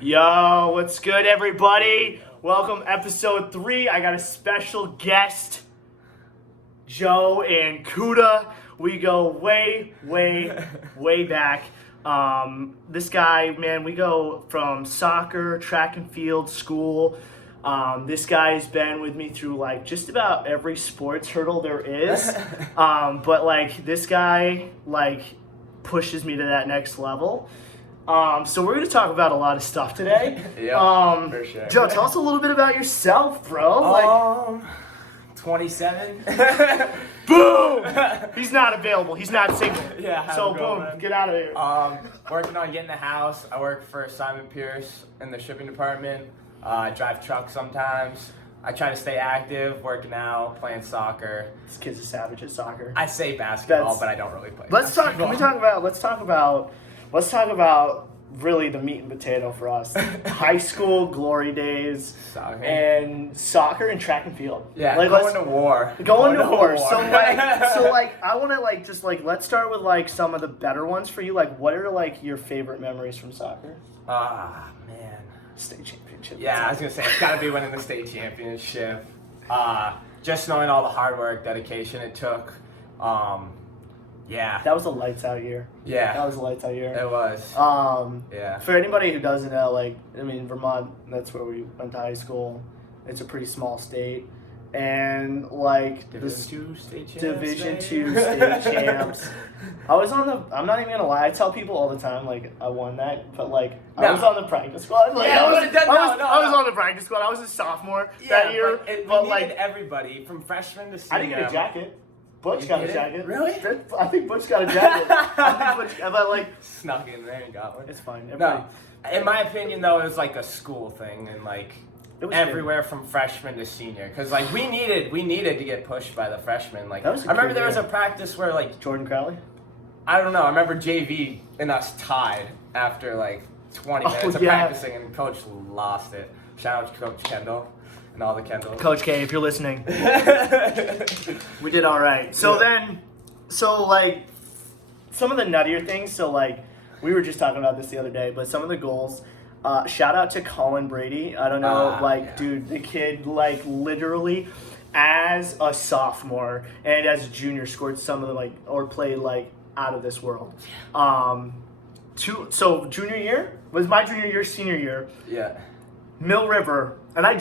Yo, what's good, everybody? Welcome, episode 3. I got a special guest, Joe and Ankuda. We go way back. This guy, man, we go from soccer, track and field, school. This guy's been with me through like just about every sports hurdle there is. But like this guy like pushes me to that next level. So we're going to talk about a lot of stuff today. Yeah, for sure. Joe, tell us a little bit about yourself, bro. 27. Boom! He's not available. He's not single. Yeah. So boom, get out of here. Working on getting a house. I work for Simon Pierce in the shipping department. I drive trucks sometimes. I try to stay active, working out, playing soccer. This kid's a savage at soccer. I say basketball, but I don't really play. Let's talk about really the meat and potato for us. High school glory days. Soccer. And soccer and track and field. Yeah, like, going to war. Going to war. So I want to let's start with like some of the better ones for you. Like, what are like your favorite memories from soccer? Man. State championship. Yeah, I was gonna say it's gotta be winning the state championship. Just knowing all the hard work, dedication it took. Yeah. That was a lights out year. Yeah. That was a lights out year. It was. Yeah. For anybody who doesn't know, Vermont, that's where we went to high school. It's a pretty small state. And like Division 2 state champs. Division 2 state champs. I'm not even gonna lie, I tell people all the time, like, I won that, but like, I was on the practice squad. Like, yeah, I was on the practice squad. I was a sophomore that year. But we needed everybody from freshman to senior. I didn't get a jacket. Butch got a jacket. Really? I think Butch got a jacket. But like snuck in there and got one. It's fine. No, in my opinion though, it was like a school thing and like everywhere from freshman to senior. Because like we needed to get pushed by the freshmen. Like I remember there was a practice where like Jordan Crowley. I don't know. I remember JV and us tied after like 20 minutes of practicing, and coach lost it. Shout out to Coach Kendall. And all the Kendall. Coach K, if you're listening. We did all right. So like, some of the nuttier things, so like, we were just talking about this the other day, but some of the goals, shout out to Colin Brady. I don't know, dude, the kid, like, literally, as a sophomore and as a junior, scored some of the, like, or played, like, out of this world. So junior year, was my junior year, senior year. Yeah. Mill River, and I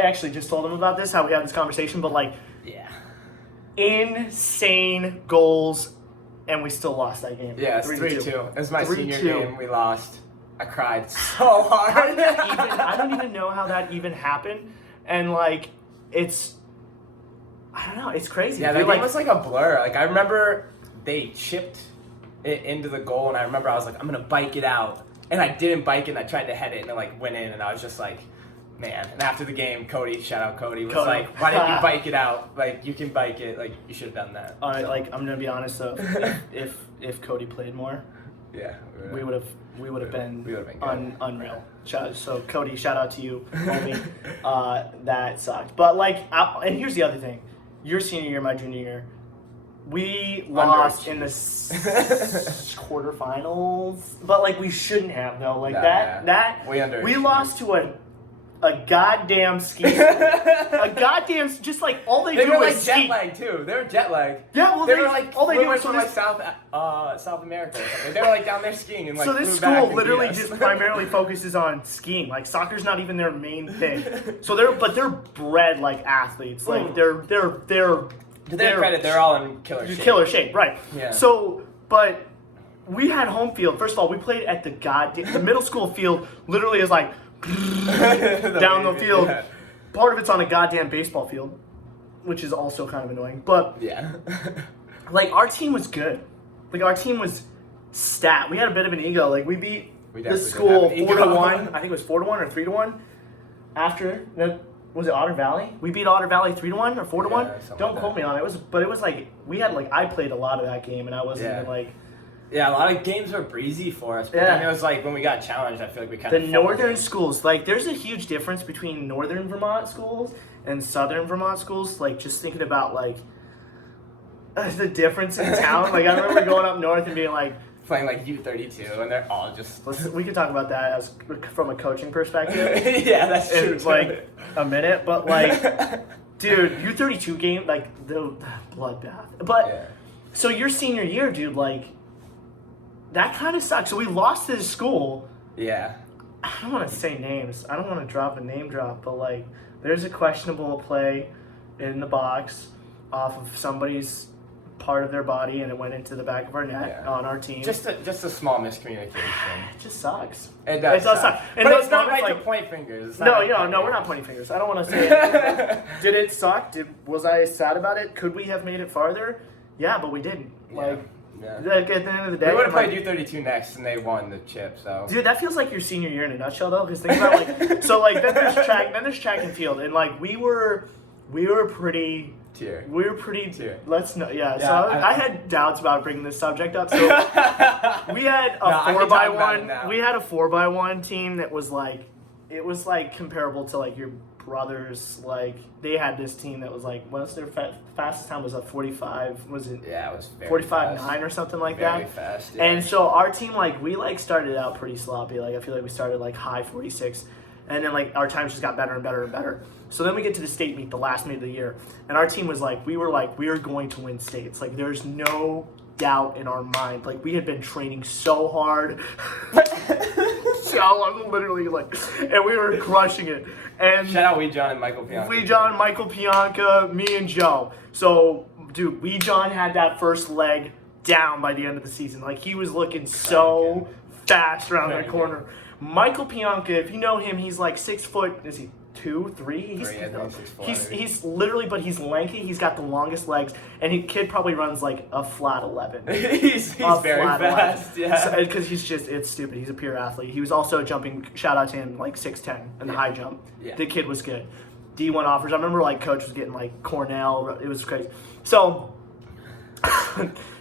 actually just told him about this, how we had this conversation, but like, insane goals, and we still lost that game. Yeah, it's 3-2. It was my senior game, we lost. I cried so hard. I don't even know how that even happened, and like, I don't know, it's crazy. Yeah, that game was like a blur. Like, I remember they chipped it into the goal, and I remember I was like, I'm gonna bike it out. And I didn't bike it, and I tried to head it, and it, like, went in, and I was just like, man. And after the game, Cody, shout out Cody, was like, why didn't you bike it out? Like, you can bike it. Like, you should have done that. Like, I'm going to be honest, though. if Cody played more, yeah, we would have been unreal. So, Cody, shout out to you, homie. That sucked. But, like, and here's the other thing. Your senior year, my junior year, we lost in the quarterfinals, but like we shouldn't have though. Like we lost to a goddamn ski school. Just like all they do were is like ski. jet lag too. They were jet lag. Yeah, well, they were like all they do is from like South America or something. They were like down there skiing and like. So this school literally just primarily focuses on skiing. Like soccer's not even their main thing. So they're bred like athletes. Like they're. To their credit, they're all in killer shape. Killer shape, right. Yeah. So, but we had home field. First of all, we played at the middle school field literally is like down the field. Yeah. Part of it's on a goddamn baseball field, which is also kind of annoying. But, like, our team was good. Like, our team was stat. We had a bit of an ego. Like, we beat the school 4-1. I think it was 4-1 or 3-1 after that. Was it Otter Valley? We beat Otter Valley 3-1 or 4-1. Don't quote me on it. But it was like I played a lot of that game, and I wasn't even like. Yeah, a lot of games were breezy for us. But then it was like when we got challenged, I feel like we kind of. The northern schools, like, there's a huge difference between northern Vermont schools and southern Vermont schools. Like, just thinking about like the difference in town. Like, I remember going up north and being like, playing like U32, and they're all just. We could talk about that as from a coaching perspective. Yeah, that's true. In like a minute, but like, dude, U32 game, like the bloodbath. But Yeah. so your senior year, dude, like that kind of sucks. So we lost to this school. Yeah. I don't want to say names. I don't want to drop a name drop, but like, there's a questionable play in the box off of somebody's part of their body, and it went into the back of our net on our team. Just a small miscommunication. It just sucks. It does suck. And But those it's not moments, right like, to point fingers. It's not No, right to point we're not fingers. pointing fingers. I don't want to say it. Did it suck? Was I sad about it? Could we have made it farther? Yeah, but we didn't. Like, at the end of the day, We would have like, played U32 next, and they won the chip. So. dude, that feels like your senior year in a nutshell, though. Because think about like, so like then there's track and field, and like we were pretty. Tier. We were pretty. Tier. Let's know. Yeah. So Yeah, I had doubts about bringing this subject up. So we had a I can 4x1. talk about it now. We had a 4x1 team that was like, it was like comparable to like your brothers. Like they had this team that was like, what's their fastest time was a 45. Was it? Yeah, it was very 45.9 fast. or something like Very that. fast. Yeah. And so our team, like, we like started out pretty sloppy. Like I feel like we started like high 46, and then like our times just got better and better and better. So then we get to the state meet, the last meet of the year, and our team was like, we are going to win states. Like there's no doubt in our mind. Like we had been training so hard. So I'm literally like, and we were crushing it. And Shout out Wee John and Michael Pianca. Wee John, Michael Pianca, me and Joe. So, dude, Wee John had that first leg down by the end of the season. Like, he was looking so fast around that corner. Michael Pianca, if you know him, he's like 6 foot, is he 2, 3? He's literally, but he's lanky. He's got the longest legs, and kid probably runs like a flat 11. he's very fast, yeah. Because it's stupid. He's a pure athlete. He was also jumping, shout out to him, like 6'10" in the high jump. Yeah. The kid was good. D1 offers. I remember like coach was getting like Cornell. It was crazy. So,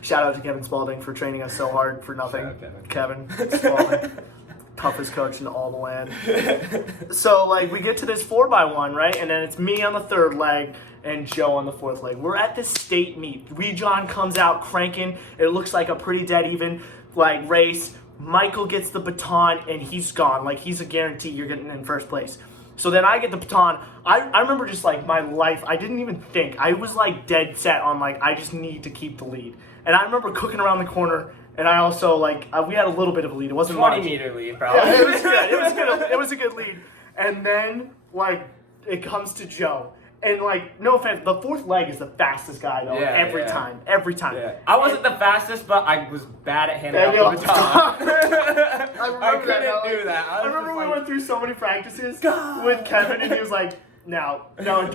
shout out to Kevin Spalding for training us so hard for nothing. Shout out Kevin Spalding. Toughest coach in all the land. So, like, we get to this 4x1, right? And then it's me on the third leg and Joe on the fourth leg. We're at this state meet. Wee John comes out cranking. It looks like a pretty dead even, like, race. Michael gets the baton, and he's gone. Like, he's a guarantee you're getting in first place. So then I get the baton. I remember just, like, my life. I didn't even think. I was, like, dead set on, like, I just need to keep the lead. And I remember cooking around the corner. And I also, like, we had a little bit of a lead. It wasn't 20-meter lead, probably. Yeah, it was good. It was good. It was a good lead. And then, like, it comes to Joe. And, like, no offense, the fourth leg is the fastest guy, though, every time. Every time. Yeah. I wasn't the fastest, but I was bad at handing out the baton. I couldn't do that. I remember we went through so many practices with Kevin, and he was like, no,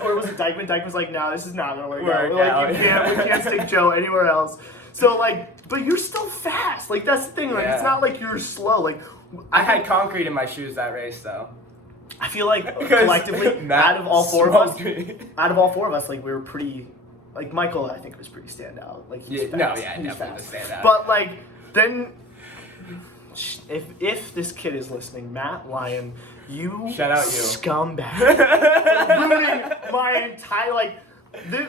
or was it Dykeman? Dykeman was like, no, this is not going to work out. Like, we can't stick Joe anywhere else. So, like, but you're still fast. Like, that's the thing. Like, it's not like you're slow. Like, I had concrete in my shoes that race, though. I feel like collectively, out of all four of us, like, we were pretty, like, Michael, I think, was pretty standout. Like, he's fast. He's definitely fast. standout. But, like, then, if this kid is listening, Matt Lyon, shout out you scumbag, ruining my entire, like,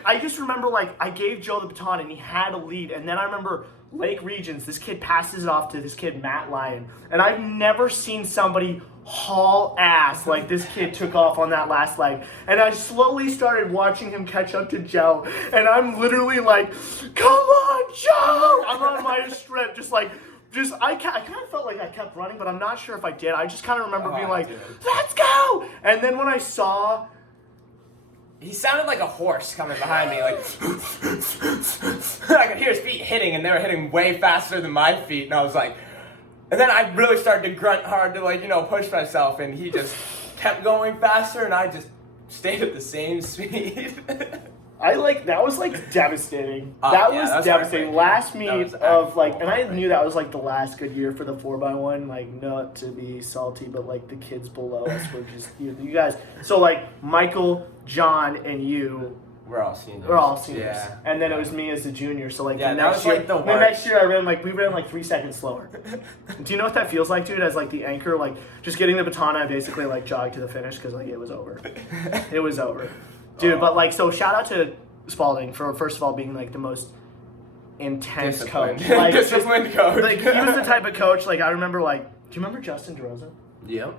I just remember, like, I gave Joe the baton and he had a lead, and then I remember Lake Regions, this kid passes it off to this kid, Matt Lyon, and I've never seen somebody haul ass like this kid took off on that last leg. And I slowly started watching him catch up to Joe, and I'm literally like, come on, Joe! I'm on my strip, I kind of felt like I kept running, but I'm not sure if I did. I just kind of remember being like, let's go! And then when I saw... He sounded like a horse coming behind me, like... I could hear his feet hitting, and they were hitting way faster than my feet, and I was like... And then I really started to grunt hard to, like, push myself, and he just kept going faster, and I just stayed at the same speed. That was, like, devastating. That was devastating. Last meet of, like, and I knew that was, like, the last good year for the 4x1, like, not to be salty, but, like, the kids below us were just, you guys. So, like, Michael, John, and you. We're all seniors. Yeah. And then it was me as a junior. So, like, the next year I ran, like, we ran, like, 3 seconds slower. Do you know what that feels like, dude? As, like, the anchor, like, just getting the baton, I basically, like, jogged to the finish because, like, it was over. It was over. Dude, but, like, so shout out to Spalding for, first of all, being, like, the most intense Disciplined. coach. Like, Disciplined coach. Like, he was the type of coach, like, I remember, like, do you remember Justin DeRosa? Yep.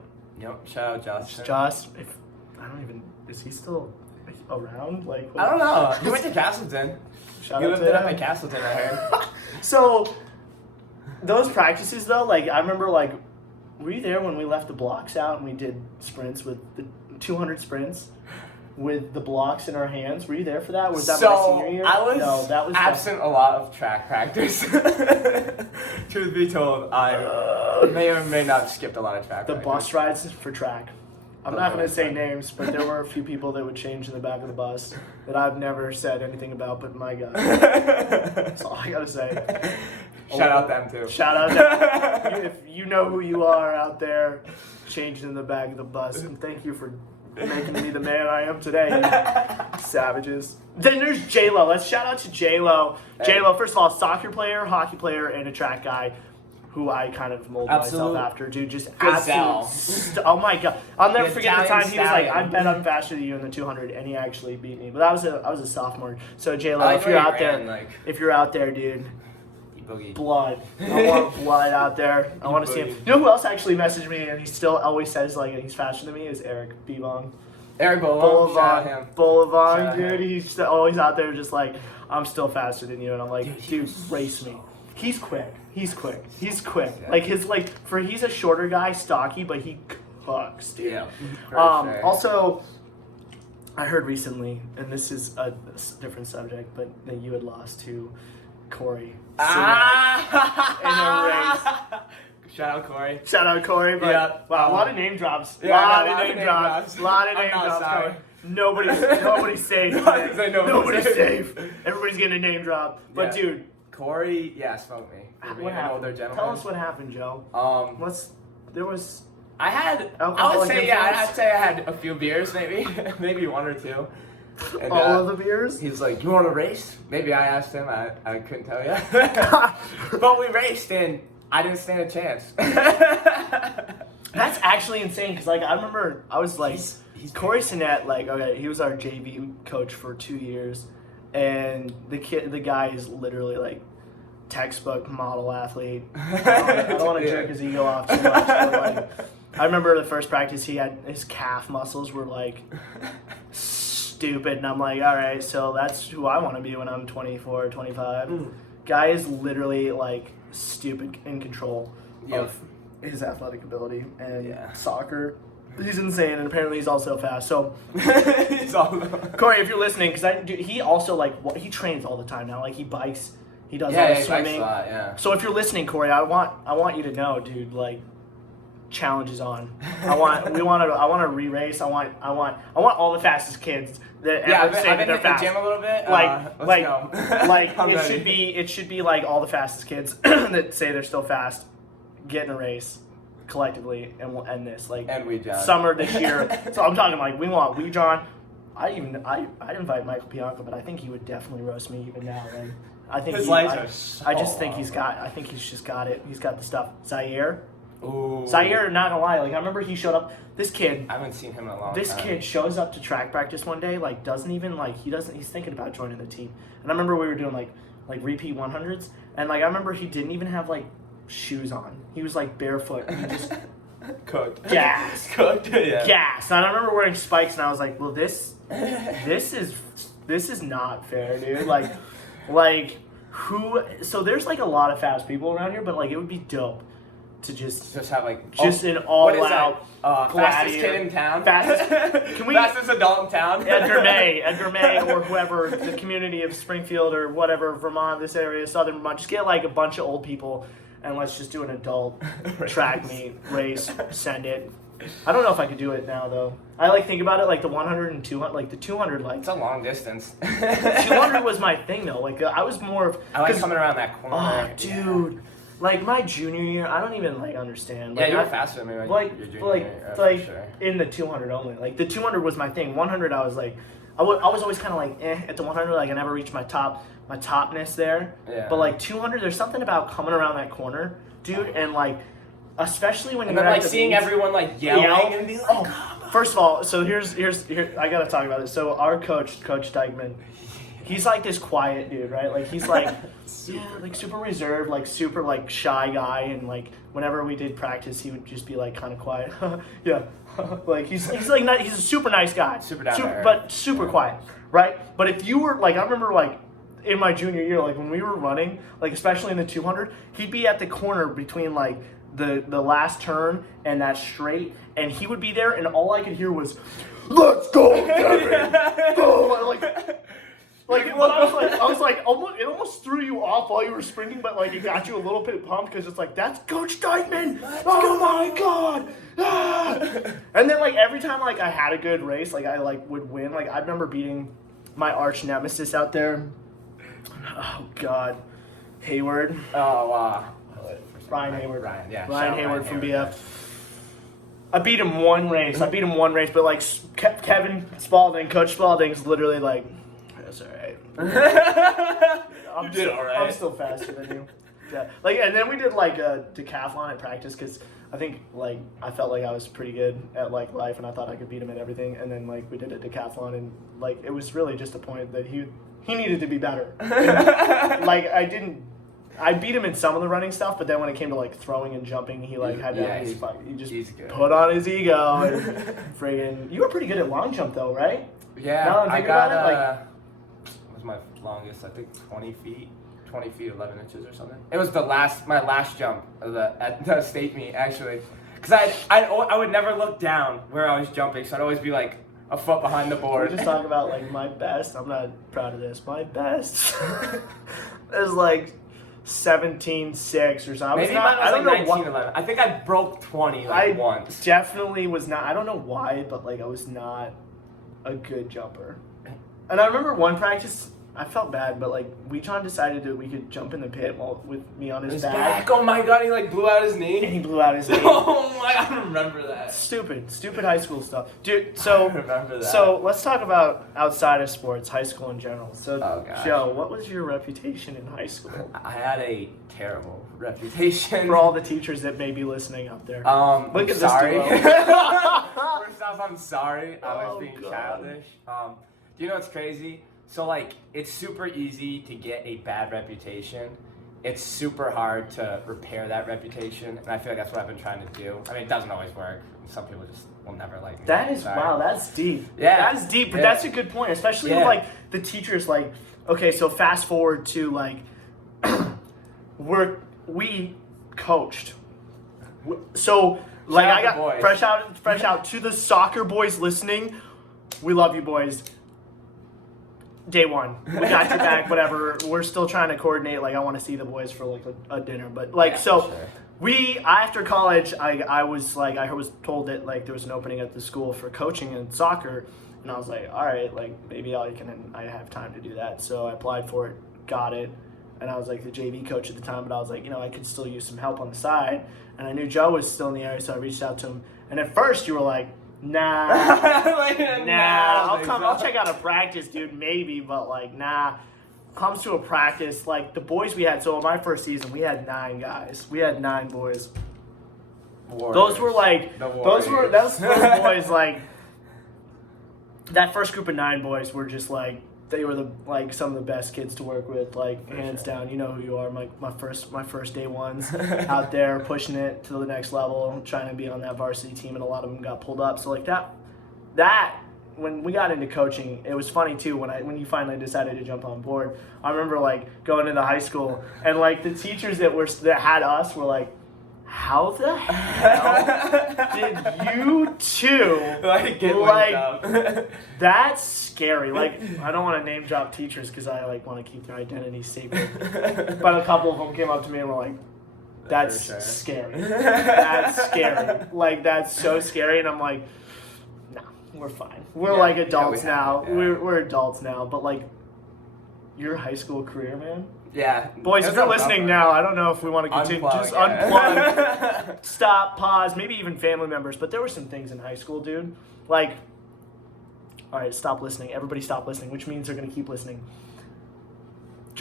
Shout out Justin. I don't even, is he still around? Like, I don't know. He went to Castleton. Shout He out lived to it up him. in Castleton, I heard. So, those practices, though, like, I remember, like, were you there when we left the blocks out and we did sprints with the 200 sprints with the blocks in our hands? Were you there for that? Was that my senior year? I was, no, that was absent a lot of track practice. Truth be told, I may or may not have skipped a lot of track the practice. bus rides for track. I'm not going to say names, but there were a few people that would change in the back of the bus that I've never said anything about, but my God. That's all I got to say. Shout out them too. Shout out them. If you know who you are out there, changing in the back of the bus. And thank you for making me the man I am today, you savages. Then there's J-Lo. Let's shout out to J-Lo. Hey. J-Lo, first of all, soccer player, hockey player, and a track guy. Who I kind of mold myself after, dude. Just Gazelle. oh my God! I'll never The forget the Italian time he was like, stallion. "I bet I'm faster than you in the 200," and he actually beat me. But I was a sophomore. So J Lo, I like if you're where you out there, ran, like- if you're out there, dude, Boogie. blood. I want blood out there. I want to see him. You know who else actually messaged me and he still always says like he's faster than me is Eric Bevong. Eric Bolivon. Shout out him. Shout Bolivon, out dude. him. He's always out there just like, I'm still faster than you, and I'm like, dude, race me. He's quick. He's quick. Yeah. Like he's a shorter guy, stocky, but he cooks, dude. Yeah. for sure. Also, I heard recently, and this is a different subject, but that you had lost to Corey. Shout out Corey. Shout out Corey, but Yeah. wow, a lot of name drops. Yeah, lot of name drops. I'm Lot of name not drops. sorry. Coming. Nobody's safe. Nobody's safe. Nobody's safe. Everybody's getting a name drop. But Yeah. dude, Corey, yeah, smoke me. For being what an older happened? gentleman. Tell us what happened, Joe. There was I had. I Alcoholic would say influence? I'd say I had a few beers, maybe, maybe one or two. And, all of the beers. He's like, "You want to race?" Maybe I asked him. I couldn't tell you. But we raced, and I didn't stand a chance. That's actually insane because like I remember I was like He's Corey Sinet, like okay, he was our JV coach for 2 years, and the guy is literally like textbook model athlete. I don't want to jerk his ego off too much, but like I remember the first practice he had his calf muscles were like stupid, and I'm like, all right, so that's who I want to be when I'm 24 or 25. Guy is literally like stupid in control of his athletic ability and soccer. He's insane, and apparently he's also fast. So, He's all Corey, if you're listening, because he also like he trains all the time now. Like he bikes, he does all he the bikes swimming. a lot, yeah. So if you're listening, Corey, I want you to know, dude. Like, challenge is on. I want to re-race. I want all the fastest kids that Yeah, ever say I've that been they're in the fast. gym a little bit. Like, Let's go. like I'm it ready. should be like all the fastest kids that say they're still fast get in a race collectively, and we'll end this like And we, John. summer this year. So I'm talking like we want we John. I'd invite Michael Bianco, but I think he would definitely roast me even now. Like, I think His he- legs I- are so I just think long, I think he's just got it. He's got the stuff. Zaire, Ooh. not gonna lie. Like I remember he showed up. This kid. I haven't seen him in a long This time. kid shows up to track practice one day, like doesn't even like he's thinking about joining the team. And I remember we were doing like repeat 100s, and like I remember he didn't even have like shoes on. He was like barefoot. And he just Cooked. gassed, Cooked, yeah. gassed. And I remember wearing spikes, and I was like, well, this is not fair, dude. Like who? So there's like a lot of fast people around here, but like it would be dope to just have like an what is all-out that? Fastest kid in town. Can we? Fastest adult in town. Edgar May, or whoever, the community of Springfield or whatever, Vermont, this area, Southern Vermont, just get like a bunch of old people and let's just do an adult track meet, race, send it. I don't know if I could do it now though. I like think about it like the 100 and 200, like the 200, like It's a long distance. 200 was my thing though. Like I was more of. I like coming around that corner. Oh, dude. Like my junior year, I don't even like understand. Like, Yeah, you were I- faster than me. like your junior like year, for like sure. in the 200 only. Like the 200 was my thing. 100 I was like I was always kind of like at the 100, like I never reached my topness there. Yeah. But like 200 there's something about coming around that corner, dude, and like especially when And you're then at like the seeing meets, everyone like yelling and being like, oh, first of all, so here's I got to talk about this. So our coach Dykeman, he's like this quiet dude, right? Like he's like, yeah, like super reserved, like super like shy guy, and like whenever we did practice, he would just be like kind of quiet. Yeah, like he's like not, he's a super nice guy, Super down to earth. but super quiet, right? But if you were like, I remember like in my junior year, like when we were running, like especially in the 200, he'd be at the corner between like the last turn and that straight, and he would be there, and all I could hear was, "Let's go, Kevin!" Go! Like I was like, almost, it almost threw you off while you were sprinting, but like it got you a little bit pumped because it's like, that's Coach Dykeman! Oh my God! Ah! And then like every time like I had a good race, like I like would win. Like I remember beating my arch nemesis out there. Oh God, Hayward. Oh wow. Ryan Hayward. Ryan Hayward from Hayward. BF. I beat him one race, but like Kevin Spalding, Coach Spalding's literally like, that's all right. You did all right. I'm still faster than you. Yeah. Like, and then we did like a decathlon at practice because I think like I felt like I was pretty good at like life, and I thought I could beat him at everything. And then like we did a decathlon, and like it was really just a point that he needed to be better. And, like I beat him in some of the running stuff, but then when it came to like throwing and jumping, he like had he just put on his ego and friggin'. You were pretty good at long jump though, right? Yeah, I got what was my longest? I think 20 feet, 11 inches or something. It was my last jump at the state meet actually, because I would never look down where I was jumping, so I'd always be like a foot behind the board. We just talk about like my best. I'm not proud of this. My best is like 17.6 or something. Maybe mine was like 19.11. I think I broke 20 once. Definitely was not. I don't know why, but like I was not a good jumper. And I remember one practice, I felt bad, but like Weechon decided that we could jump in the pit with me on his back. Oh my God, he like blew out his knee. And he blew out his knee. Oh my God, I remember that. Stupid high school stuff, dude. So I remember that. So let's talk about outside of sports, high school in general. So gosh. Joe, what was your reputation in high school? I had a terrible reputation. For all the teachers that may be listening out there. Look at sorry. this First off, I'm sorry. I was being God. childish. Do you know what's crazy? So like, it's super easy to get a bad reputation. It's super hard to repair that reputation, and I feel like that's what I've been trying to do. I mean, it doesn't always work. Some people just will never like me. That is, Sorry. wow, that's deep. Yeah. That's deep, but that's a good point, especially with like the teachers. Like, okay, so fast forward to like, we coached. So like I got fresh out to the soccer boys listening. We love you boys. Day one, we got your back. Whatever. We're still trying to coordinate. Like I want to see the boys for like a dinner, but like we after college, I was told that like there was an opening at the school for coaching in soccer, and I was like, all right, like maybe I have time to do that. So I applied for it, got it, and I was like the JV coach at the time, but I was like, I could still use some help on the side, and I knew Joe was still in the area, so I reached out to him. And at first, you were like, nah, I'll check out a practice, dude, maybe, but like, nah. Comes to a practice, like the boys we had, so in my first season, we had 9 guys. We had 9 boys. Warriors. Those were like, those boys, like, that first group of 9 boys were just like, they were some of the best kids to work with, like hands down. You know who you are. My first day ones out there pushing it to the next level, trying to be on that varsity team, and a lot of them got pulled up. So like that when we got into coaching, it was funny too when you finally decided to jump on board. I remember like going into high school and like the teachers that had us were like, how the hell did you two get that's scary. Like I don't want to name drop teachers because I like want to keep their identity secret. But a couple of them came up to me and were like, that's scary. That's scary. Like that's so scary. And I'm like, no, we're fine. We're like adults now. Yeah. We're adults now. But like your high school career, man. Yeah. Boys, if you're listening now, I don't know if we want to continue. Just unplug, stop, pause, maybe even family members. But there were some things in high school, dude. Like, all right, stop listening. Everybody stop listening, which means they're going to keep listening.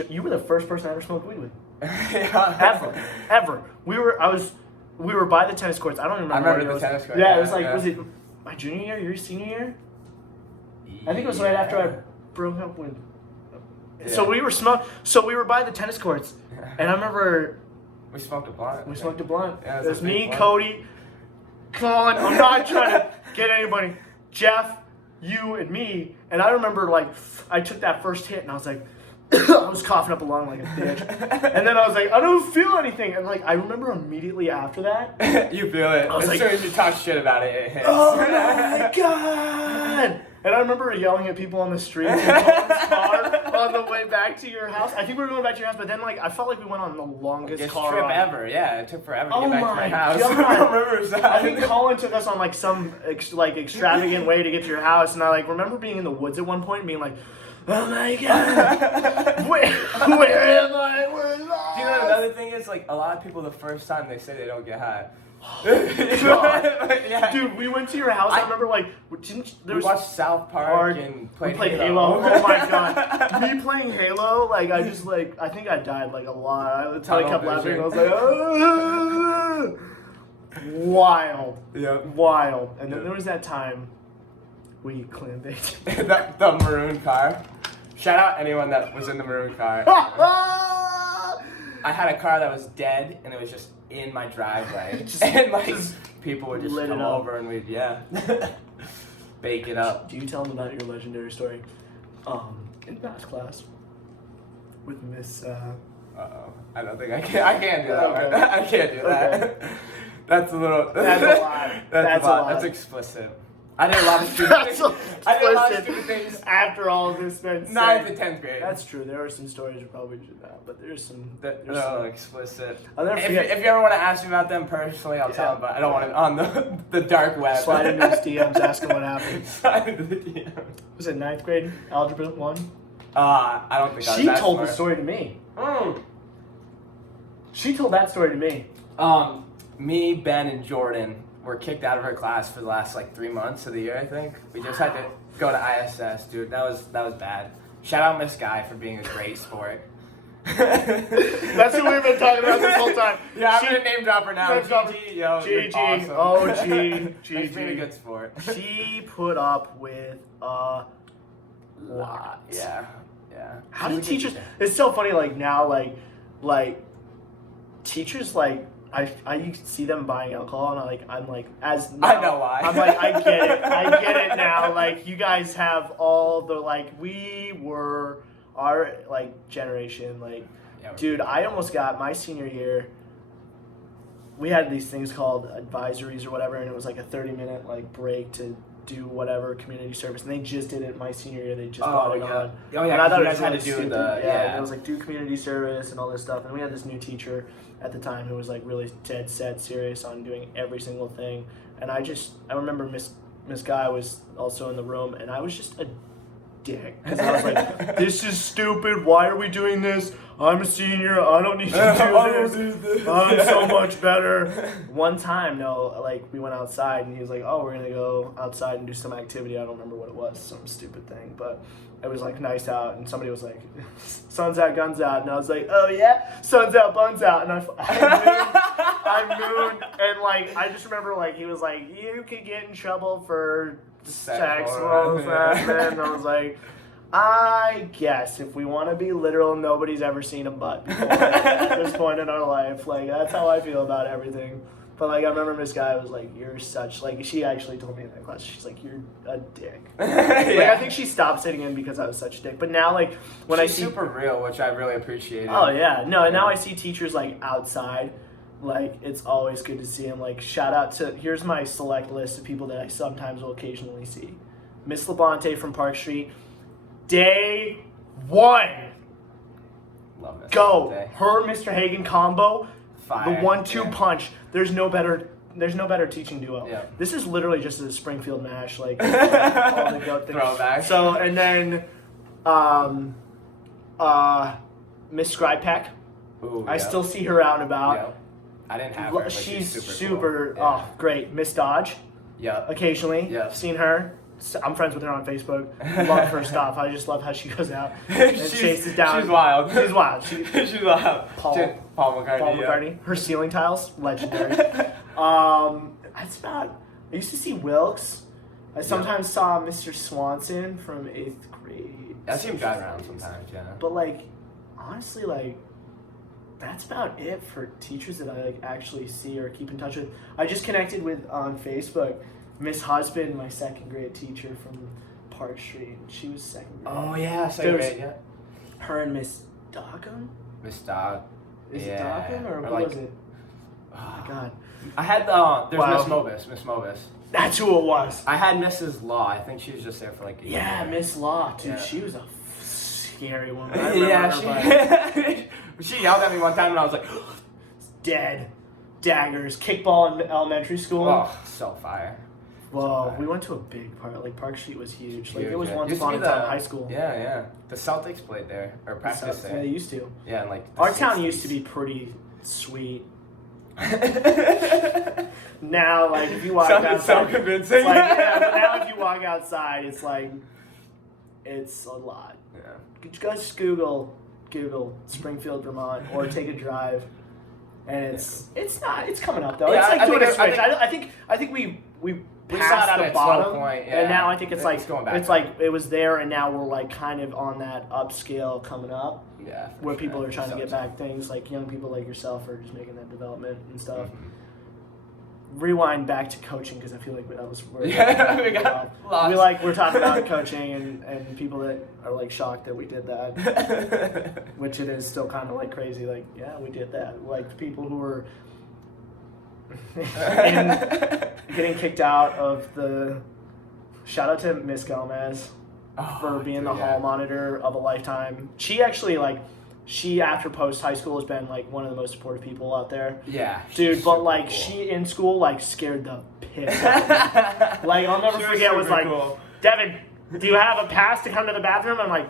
You were the first person I ever smoked weed with. Ever. We were by the tennis courts. I don't remember. I remember the tennis courts. Yeah, it was like, was it my junior year, your senior year? I think it was right after I broke up with So we were So we were by the tennis courts, and I remember we smoked a blunt. we smoked a blunt. Yeah, It was me, blunt. Cody, Colin. I'm not trying to get anybody. Jeff, you, and me. And I remember like I took that first hit, and I was like, I was coughing up a lung like a bitch. And then I was like, I don't feel anything. And like I remember immediately after that, You feel it. I was As like, soon as you talk shit about it, it hits. oh my god! And I remember yelling at people on the street in Colin's car on the way back to your house. I think we were going back to your house, but then like I felt like we went on the longest Biggest car trip ride. ever. Yeah, it took forever to Oh get back to my my house. God. I don't remember that. I think Colin took us on like some extravagant way to get to your house, and I like remember being in the woods at one point and being like, oh my god, where am I? We're lost. Do you know another thing is like a lot of people the first time they say they don't get high. God. Yeah. Dude, we went to your house. I remember like there We was watched South Park and we played played Halo. Oh my god, me playing Halo, like I just like I think I died like a lot. Until I kept laughing. I was like, oh. Wild, Yep. wild. And then there was that time we clam baked. the maroon car. Shout out anyone that was in the maroon car. I had a car that was dead and it was just in my driveway. And like people would just lit it come up. over and we'd bake it up. Do you tell them about your legendary story? In math class with Miss. Uh-oh. I don't think I can't do that. Okay. One. I can't do that. Okay. That's a little. That's a lot. That's a lot. That's explicit. I did a lot of stupid things. I did a lot of stupid things. After all this been said. 9th and 10th grade. That's true. There are some stories you probably should have, but there's some. No, some explicit. I'll never If forget. you ever want to ask me about them personally, I'll tell them, but I don't want it on the dark web. Slide into his DMs, ask him what happened. Slide into the DM. Was it 9th grade? Algebra 1? I don't think I was She that told smart. the story to me. She told that story to me. Me, Ben, and Jordan were kicked out of her class for the last like 3 months of the year, I think. We just had to go to ISS, dude. That was bad. Shout out Miss Guy for being a great sport. That's who we've been talking about this whole time. Yeah, I'm gonna name drop her now. GG, yo, you're GG, awesome. OG, She's been a GG. good sport. She put up with a lot. Yeah. How did teachers? It's so funny. Like now, like teachers like. I see them buying alcohol and I'm like I know why. I'm like I get it now. Like you guys have all the like we were our like generation like Yeah, dude. I almost got my senior year. We had these things called advisories or whatever, and it was like a 30-minute like break to do whatever community service, and they just did it my senior year. They just brought it on. Oh yeah, And I thought you it guys was had really to do stupid. the Yeah, it was like do community service and all this stuff. And we had this new teacher at the time who was like really dead set serious on doing every single thing. And I remember Miss Guy was also in the room, and I was just a dick because I was like, this is stupid. Why are we doing this? I'm a senior. I don't need to do this. I'm so much better. One time, no, like we went outside and he was like, oh, we're gonna go outside and do some activity. I don't remember what it was, some stupid thing, but it was like nice out, and somebody was like, sun's out, guns out, and I was like, oh yeah, sun's out, buns out, and I mooned, and like I just remember like he was like, you could get in trouble for sexual harassment, and I was like, I guess if we want to be literal, nobody's ever seen a butt before at this point in our life. Like that's how I feel about everything. But like I remember Miss Guy was like, "You're such like." She actually told me in that class, she's like, "You're a dick." Yeah. Like I think she stopped sitting in because I was such a dick. But now like when She's I see super real, which I really appreciate. oh yeah, no, and now I see teachers like outside. Like it's always good to see them. Like shout out to here's my select list of people that I sometimes will occasionally see. Miss Labonte from Park Street. Day 1. Love this Go. day. Her Mr. Hagen combo. Fire. The 1-2 Yeah. punch. There's no better teaching duo. Yeah. This is literally just a Springfield Mash, like all the goat things. Throwback. So and then Miss Scripeck. Ooh, I yeah. still see her out and about. Yeah. I didn't have her, but She's super super cool. oh great. Miss Dodge. Yeah. Occasionally. Yeah. Seen her. I'm friends with her on Facebook. Love her stuff. I just love how she goes out and chases down. She's wild. She's wild. She's wild. Paul McCartney. Paul yeah. McCartney. Her ceiling tiles, legendary. That's about. I used to see Wilkes. I sometimes saw Mr. Swanson from 8th grade. I see him drive around sometimes, yeah. But like, honestly, like, that's about it for teachers that I like actually see or keep in touch with. I just connected with on Facebook Miss Husband, my second grade teacher from Park Street. She was second grade. Oh yeah, second grade, yeah. Her and Miss Doggum? Miss Dog. Is it Doggum or who like, was it? Oh my god. I had there's Miss Mobus. That's who it was. I had Mrs. Law. I think she was just there for like a year. Yeah, Miss Law, dude. Yeah. She was a scary woman. She yelled at me one time and I was like, dead. Daggers. Kickball in elementary school. oh, so fire. Whoa, we went to a big park. Like, Park Street was huge. Like, Huge, it was yeah. once Used to upon be a time high school. Yeah. The Celtics played there, or practiced Yeah, there. they used to. Yeah, and like Our town used to be pretty sweet. Now, like, if you walk outside, so convincing. It's like, yeah, but now if you walk outside, it's like, it's a lot. Yeah. Just Google Springfield, Vermont, or take a drive, and it's coming up though. Yeah, it's like doing a switch. I I think we started passed at the a bottom, slow point, yeah. and now I think it's like going back. it's like it was there, and now we're like kind of on that upscale coming up, Yeah. for where sure. people are trying to get So- back things like young people like yourself are just making that development and stuff. Mhm. Rewind back to coaching because I feel like that was where Yeah, we got lost. we're talking about coaching and people that are like shocked that we did that, which it is still kind of like crazy. Like, yeah, we did that. Like people who were getting kicked out of the. Shout out to Miss Gomez for being the hall monitor of a lifetime. She actually She, after post high school, has been like one of the most supportive people out there. Yeah. Dude, but like she in school like scared the piss out of me. Like I'll never forget was like, cool. Devin, do you have a pass to come to the bathroom? I'm like,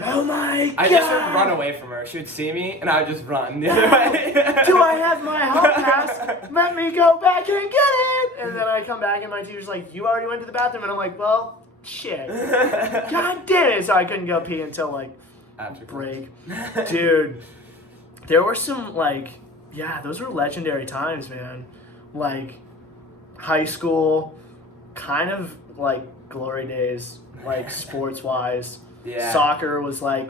oh my god. I just would run away from her. She would see me and I would just run the other way. Do I have my hall pass? Let me go back and get it. And then I come back and my teacher's like, you already went to the bathroom. And I'm like, well, shit. God damn it. So I couldn't go pee until like After break. Dude, there were some like, yeah, those were legendary times, man. Like high school, kind of like glory days, like sports wise. Yeah. Soccer was like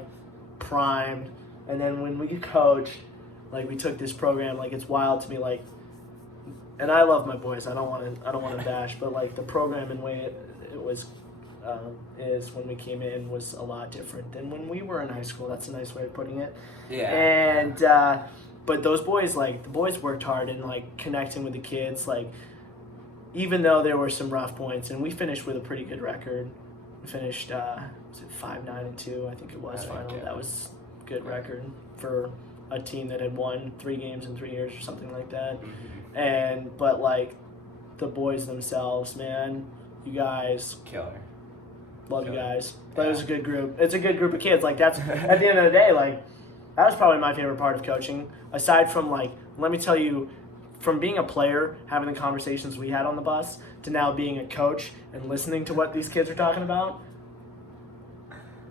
primed, and then when we coached, like we took this program, like it's wild to me, like, and I love my boys. I don't want to bash, but like the program and way it was is when we came in was a lot different than when we were in high school. That's a nice way of putting it. Yeah. And but those boys, like the boys worked hard and like connecting with the kids, like even though there were some rough points, and we finished with a pretty good record. We finished was it 5-9-2? I think it was final. Yeah. That was a good record for a team that had won 3 games in 3 years or something like that. Mm-hmm. But like the boys themselves, man, you guys. Killer. Love you Killer. guys. But it was a good group. It's a good group of kids. Like that's at the end of the day, like that was probably my favorite part of coaching. Aside from like, let me tell you, from being a player, having the conversations we had on the bus, to now being a coach and listening to what these kids are talking about,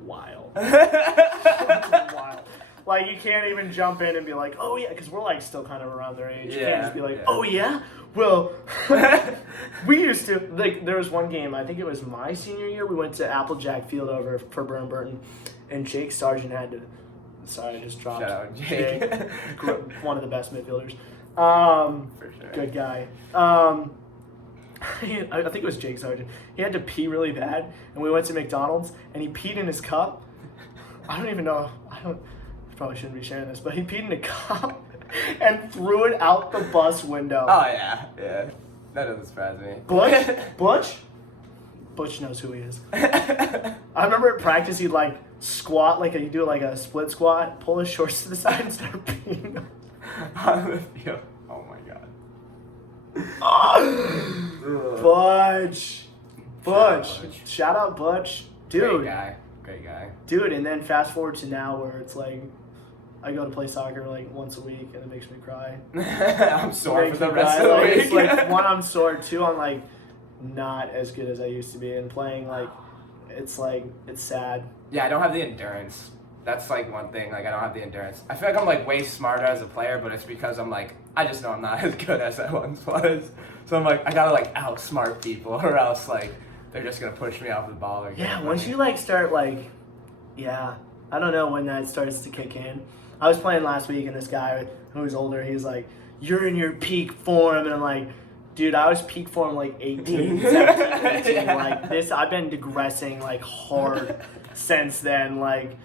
wild. Wild. Like you can't even jump in and be like, oh yeah, because we're like still kind of around their age. You can't just be like, oh yeah, well, we used to, like, there was one game, I think it was my senior year, we went to Applejack Field over for Burn Burton, and Jake Sargent had to, sorry, I just dropped. Shout out Jake. One of the best midfielders. For sure. Good guy. I think it was Jake Sargent. He had to pee really bad, and we went to McDonald's, and he peed in his cup. I don't even know. I probably shouldn't be sharing this, but he peed in a cup and threw it out the bus window. Oh yeah. That doesn't surprise me. Butch knows who he is. I remember at practice he'd like squat, like he'd do like a split squat, pull his shorts to the side and start peeing On the field. Oh my god. Butch. Butch. Shout out Butch. Dude. Great guy. Dude, and then fast forward to now where it's like I go to play soccer like once a week and it makes me cry. I'm sore Makes for the me rest cry. of the Like, week. it's like, one, I'm sore. 2, I'm like not as good as I used to be. And playing like it's sad. Yeah, I don't have the endurance. That's like one thing. Like I don't have the endurance. I feel like I'm like way smarter as a player, but it's because I'm like I just know I'm not as good as I once was. So I'm like I gotta like outsmart people, or else like they're just gonna push me off the ball. Or Yeah, once you like start like, yeah, I don't know when that starts to kick in. I was playing last week and this guy who was older, he's like, "You're in your peak form," and I'm like, "Dude, I was peak form like 18, 17, 18. Like this, I've been digressing like hard since then. Like,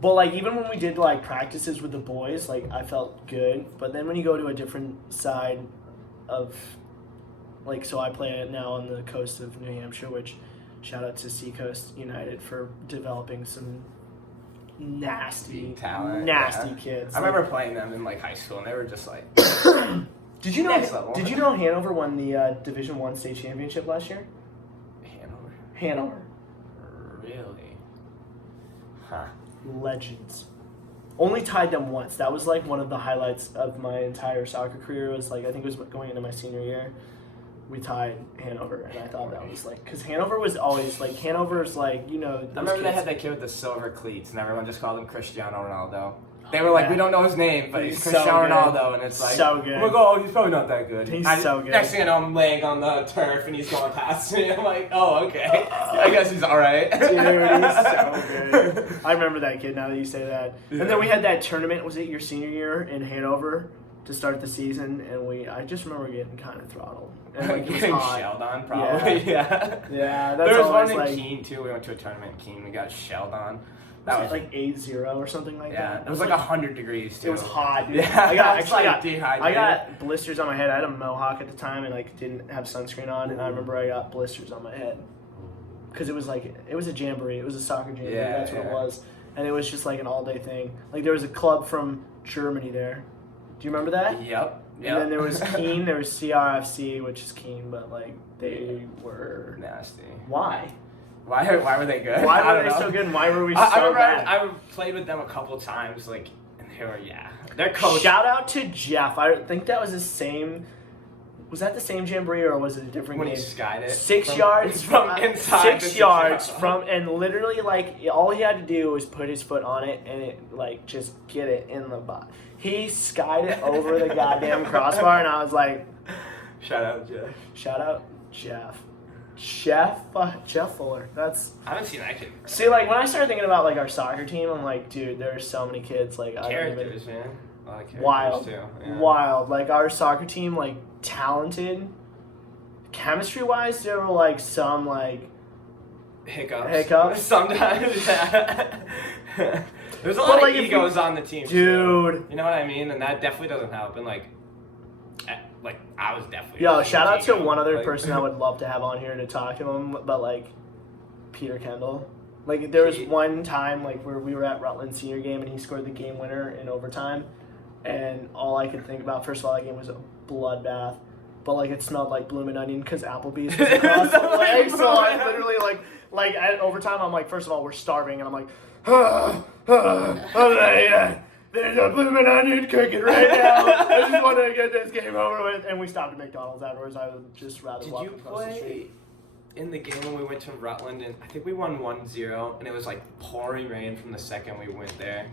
but like even when we did like practices with the boys, like I felt good. But then when you go to a different side of, like, so I play now on the coast of New Hampshire, which shout out to Seacoast United for developing some nasty talent, kids. I remember playing them in like high school, and they were just like. Did you know? Next level. Did you know Hanover won the Division I state championship last year? Hanover. Really? Huh. Legends. Only tied them once. That was like one of the highlights of my entire soccer career. It was like I think it was going into my senior year. We tied Hanover, and I thought that was like because Hanover was always like Hanover's like you know. I remember they had that kid with the silver cleats, and everyone just called him Cristiano Ronaldo. They were like, we don't know his name, but he's Cristiano Ronaldo, and it's like, so good. I'm like, oh, he's probably not that good. He's so good. Next thing I know, I'm laying on the turf, and he's going past me. I'm like, oh, okay. I guess he's all right. Dude, he's so good. I remember that kid now that you say that. Yeah. And then we had that tournament, was it your senior year in Hanover to start the season? And I just remember getting kind of throttled. And like, getting shelled on, probably. Yeah. Yeah, that's there was one in like, Keene, too. We went to a tournament in Keene. We got shelled on. That was like 8-0 or something like that. Yeah, it was like 100 degrees too. It was hot, dude. Yeah, I got dehydrated. I got blisters on my head. I had a mohawk at the time and like didn't have sunscreen on, and I remember I got blisters on my head because it was a jamboree. It was a soccer jamboree. Yeah, that's what it was, and it was just like an all-day thing. Like there was a club from Germany there. Do you remember that? Yep. And then there was Keene. There was CRFC, which is Keene, but like they were nasty. Why? Why were they good? Why were they so good? And why were we so bad? I played with them a couple times, like, and they were their coach. Shout out to Jeff. I think that was the same. Was that the same jamboree or was it a different when game? He skied it 6 yards from inside. 6 yards from, and literally like all he had to do was put his foot on it and it like just get it in the box. He skied it over the goddamn crossbar, and I was like, shout out Jeff. Shout out Jeff. Jeff Fuller. I haven't seen that kid. See, like when I started thinking about like our soccer team, I'm like, dude, there's so many kids. Like characters, man. A lot of characters wild, too. Yeah. Wild. Like our soccer team, like talented. Chemistry wise, there were like some like hiccups. Sometimes, yeah. There's a lot of egos on the team, dude. Too. You know what I mean? And that definitely doesn't help. And like I was definitely. Yo, shout out to one other person I would love to have on here to talk to him, but like Peter Kendall. Like there was one time like where we were at Rutland senior game and he scored the game winner in overtime, and all I could think about, first of all, that game was a bloodbath, but like it smelled like bloomin' onion because Applebee's was across the way. So I literally like at overtime I'm like, first of all, we're starving, and I'm like, there's a bloomin' onion cooking right now. I just want to get this game over with. And we stopped at McDonald's afterwards. I would just rather walk across the street. Did you play in the game when we went to Rutland? And I think we won 1-0, and it was like pouring rain from the second we went there.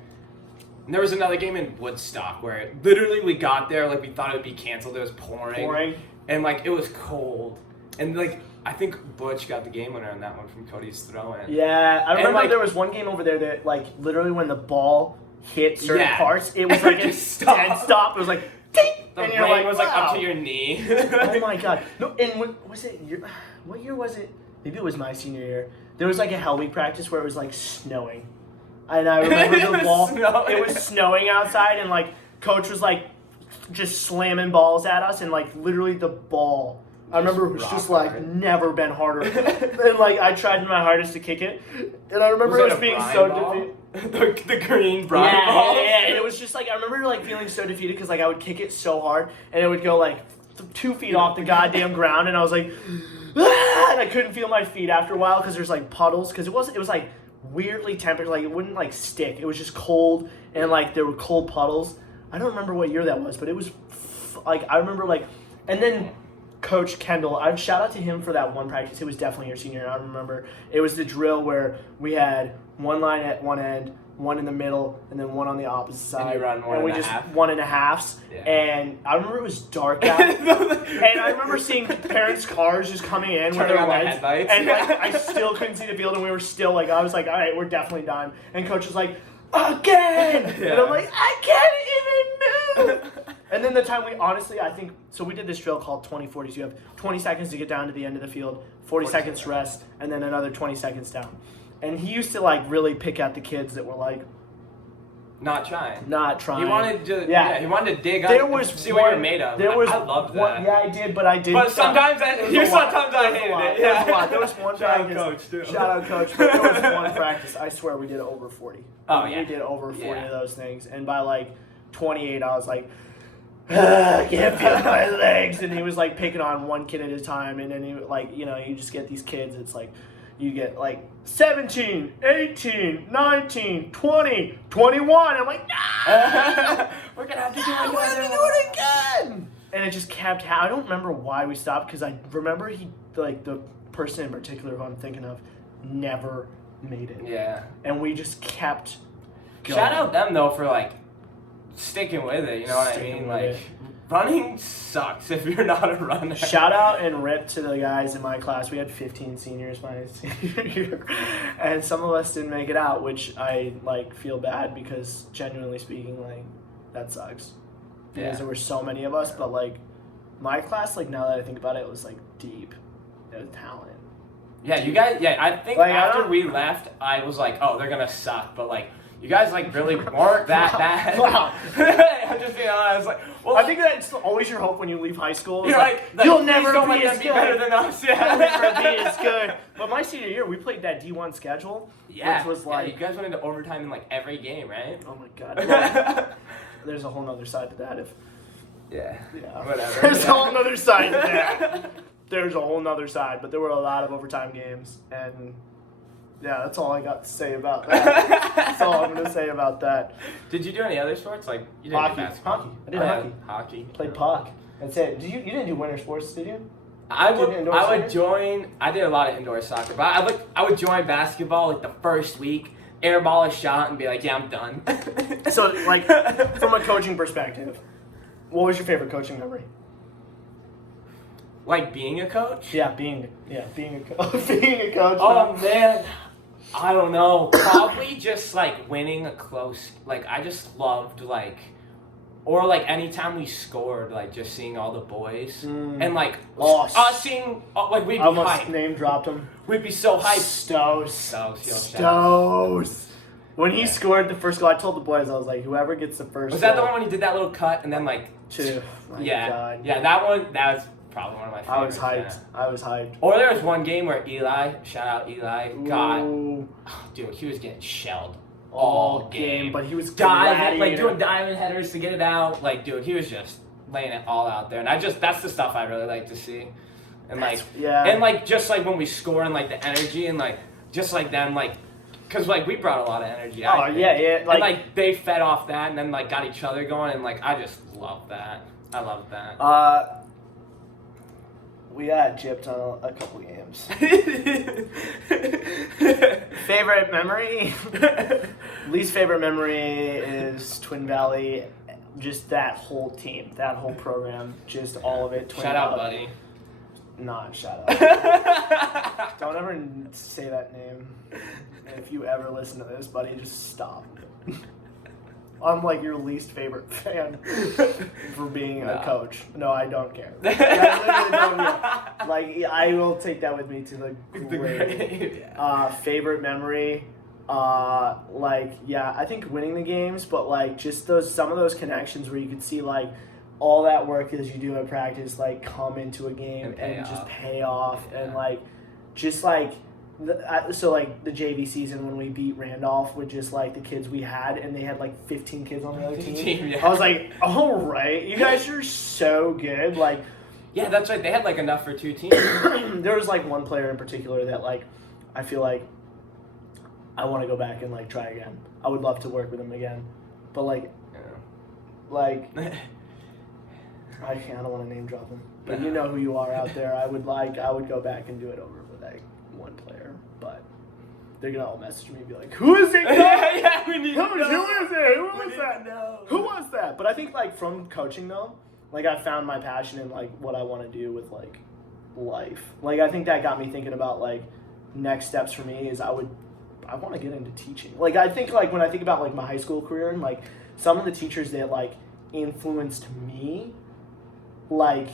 And there was another game in Woodstock where literally we got there, like we thought it would be canceled. It was pouring. And like it was cold. And like I think Butch got the game winner on that one from Cody's throw-in. Yeah, I remember there was one game over there that like literally when the ball hit certain parts, it was like a dead stop. It was like, ding! The and rain was like up to your knee. Oh my god! No, and what year was it? Maybe it was my senior year. There was like a Hell Week practice where it was like snowing, and I remember the ball. It was snowing outside, and like coach was like just slamming balls at us, and like literally the ball. I remember it was just like never been harder, and like I tried my hardest to kick it, and I remember it was being so defeated. The green brine ball. Yeah. It was just like I remember like feeling so defeated because like I would kick it so hard and it would go like 2 feet off the goddamn ground, and I was like, ah! And I couldn't feel my feet after a while because there's like puddles, because it was like weirdly tempered, like it wouldn't like stick. It was just cold, and like there were cold puddles. I don't remember what year that was, but it was like I remember like, and then Coach Kendall, I'd shout out to him for that one practice. It was definitely your senior year. I remember it was the drill where we had one line at one end, one in the middle, and then one on the opposite side. And you run one and we and a just half? 1.5s. Yeah. And I remember it was dark out. And I remember seeing parents' cars just coming in with Turning their on their lights. headlights. And like, I still couldn't see the field, and we were still like, I was like, all right, we're definitely done. And coach was like, again! Yeah. And I'm like, I can't even move! And then the time I think, so we did this drill called 20-40. So you have 20 seconds to get down to the end of the field, 40 seconds to rest, and then another 20 seconds down. And he used to like really pick at the kids that were like not trying. He wanted to, he wanted to dig there up was and see what you're made of. There was I loved that. One, yeah, I did, but I didn't. But sometimes I hated it. There was a lot. There was one Shout out practice. coach, too. Shout out coach. But there was one practice. I swear we did over 40. Oh, yeah. We did over 40 Yeah. of those things. And by like 28, I was like, I can't feel my legs. And he was like picking on one kid at a time. And then he like, you know, you just get these kids. It's like, you get like 17, 18, 19, 20, 21. I'm like, no! We're gonna have to do We're gonna do it again! And it just kept I don't remember why we stopped, because I remember he, like, the person in particular who I'm thinking of never made it. Yeah. And we just kept going. Shout out them though for like sticking with it, you know what I Sticking mean? with Like it. running sucks if you're not a runner. Shout out and rip to the guys in my class. We had 15 seniors my senior year, and some of us didn't make it out, which I like feel bad, because genuinely speaking, like, that sucks. Because Yeah. there were so many of us, but like my class, like, now that I think about it, was like deep. It was talent. Yeah, you guys. Yeah, I think Like, I after don't- we left, I was like, oh, they're gonna suck, but like. You guys like really weren't that bad. Wow. I'm just being honest. Like, well, I think that's always your hope when you leave high school. you're like you'll please never don't be let as them be good. better than us. You'll Yeah. never be as good. But my senior year, we played that D1 schedule, Yeah. which was like, you guys went into overtime in like every game, right? oh my god. Well, there's a whole nother side to that. Yeah. Yeah. Whatever. There's a whole nother side to that. There's a whole nother side, but there were a lot of overtime games, and yeah, that's all I got to say about that. That's all I'm gonna say about that. Did you do any other sports? Like you didn't Hockey. do basketball. Hockey. I did Oh, yeah, hockey. Hockey. Played puck. That's it. Did you didn't do winter sports, did you? I Did would indoor I would soccer? join. I did a lot of indoor soccer, but I would join basketball like the first week, airball a shot, and be like, yeah, I'm done. So, like, from a coaching perspective, what was your favorite coaching memory? like being a coach. Yeah, being a being a coach. Oh man, I don't know. Probably just like winning a close. Like I just loved like, or like anytime we scored, like just seeing all the boys and like us seeing like we'd be I almost hyped. name dropped him. We'd be so hyped. Stows. When he scored the first goal, I told the boys, I was like, whoever gets the first Was that the goal, one when he did that little cut and then like? My Yeah, God. yeah, that one. That was probably one of my favorites. I was hyped. Yeah. I was hyped. Or there was one game where Eli, shout out Eli, God, Ooh, dude, he was getting shelled all game, but he was diving, like gladiator. doing diamond headers to get it out. Like, dude, he was just laying it all out there, and that's the stuff I really like to see. And like, yeah. and like just like when we score and like the energy and like just like them like, cause like we brought a lot of energy. I think. Yeah, And like they fed off that and then like got each other going and like I just love that. I love that. We got gypped on a couple games. Favorite memory? Least favorite memory is Twin Valley. Just that whole team, that whole program, just all of it. Twin Shout out, Valley. buddy. Not shout out. Don't ever say that name. And if you ever listen to this, buddy, just stop. I'm like your least favorite fan for being a coach. No, I don't care. I literally don't care. Like, I will take that with me to the grave. Yeah. Favorite memory, I think winning the games, but like just some of those connections where you could see like all that work as you do at practice, like come into a game and just pay off, and like just like. So like the JV season when we beat Randolph with just like the kids we had, and they had like 15 kids on the other team. Yeah. I was like, all right, you guys are so good. Like, yeah, that's right. They had like enough for 2 teams. there was like one player in particular that like I feel like I want to go back and like try again. I would love to work with him again, but like I don't want to name drop him, but you know who you are out there. I would go back and do it over with that one player, but they're gonna all message me and be like, "Who is it? Yeah, we need Who to know. is it? Who We was need that? to know. Who was that?" But I think like from coaching though, like I found my passion in like what I want to do with like life. Like I think that got me thinking about like next steps for me is I want to get into teaching. Like I think like when I think about like my high school career and like some of the teachers that like influenced me, like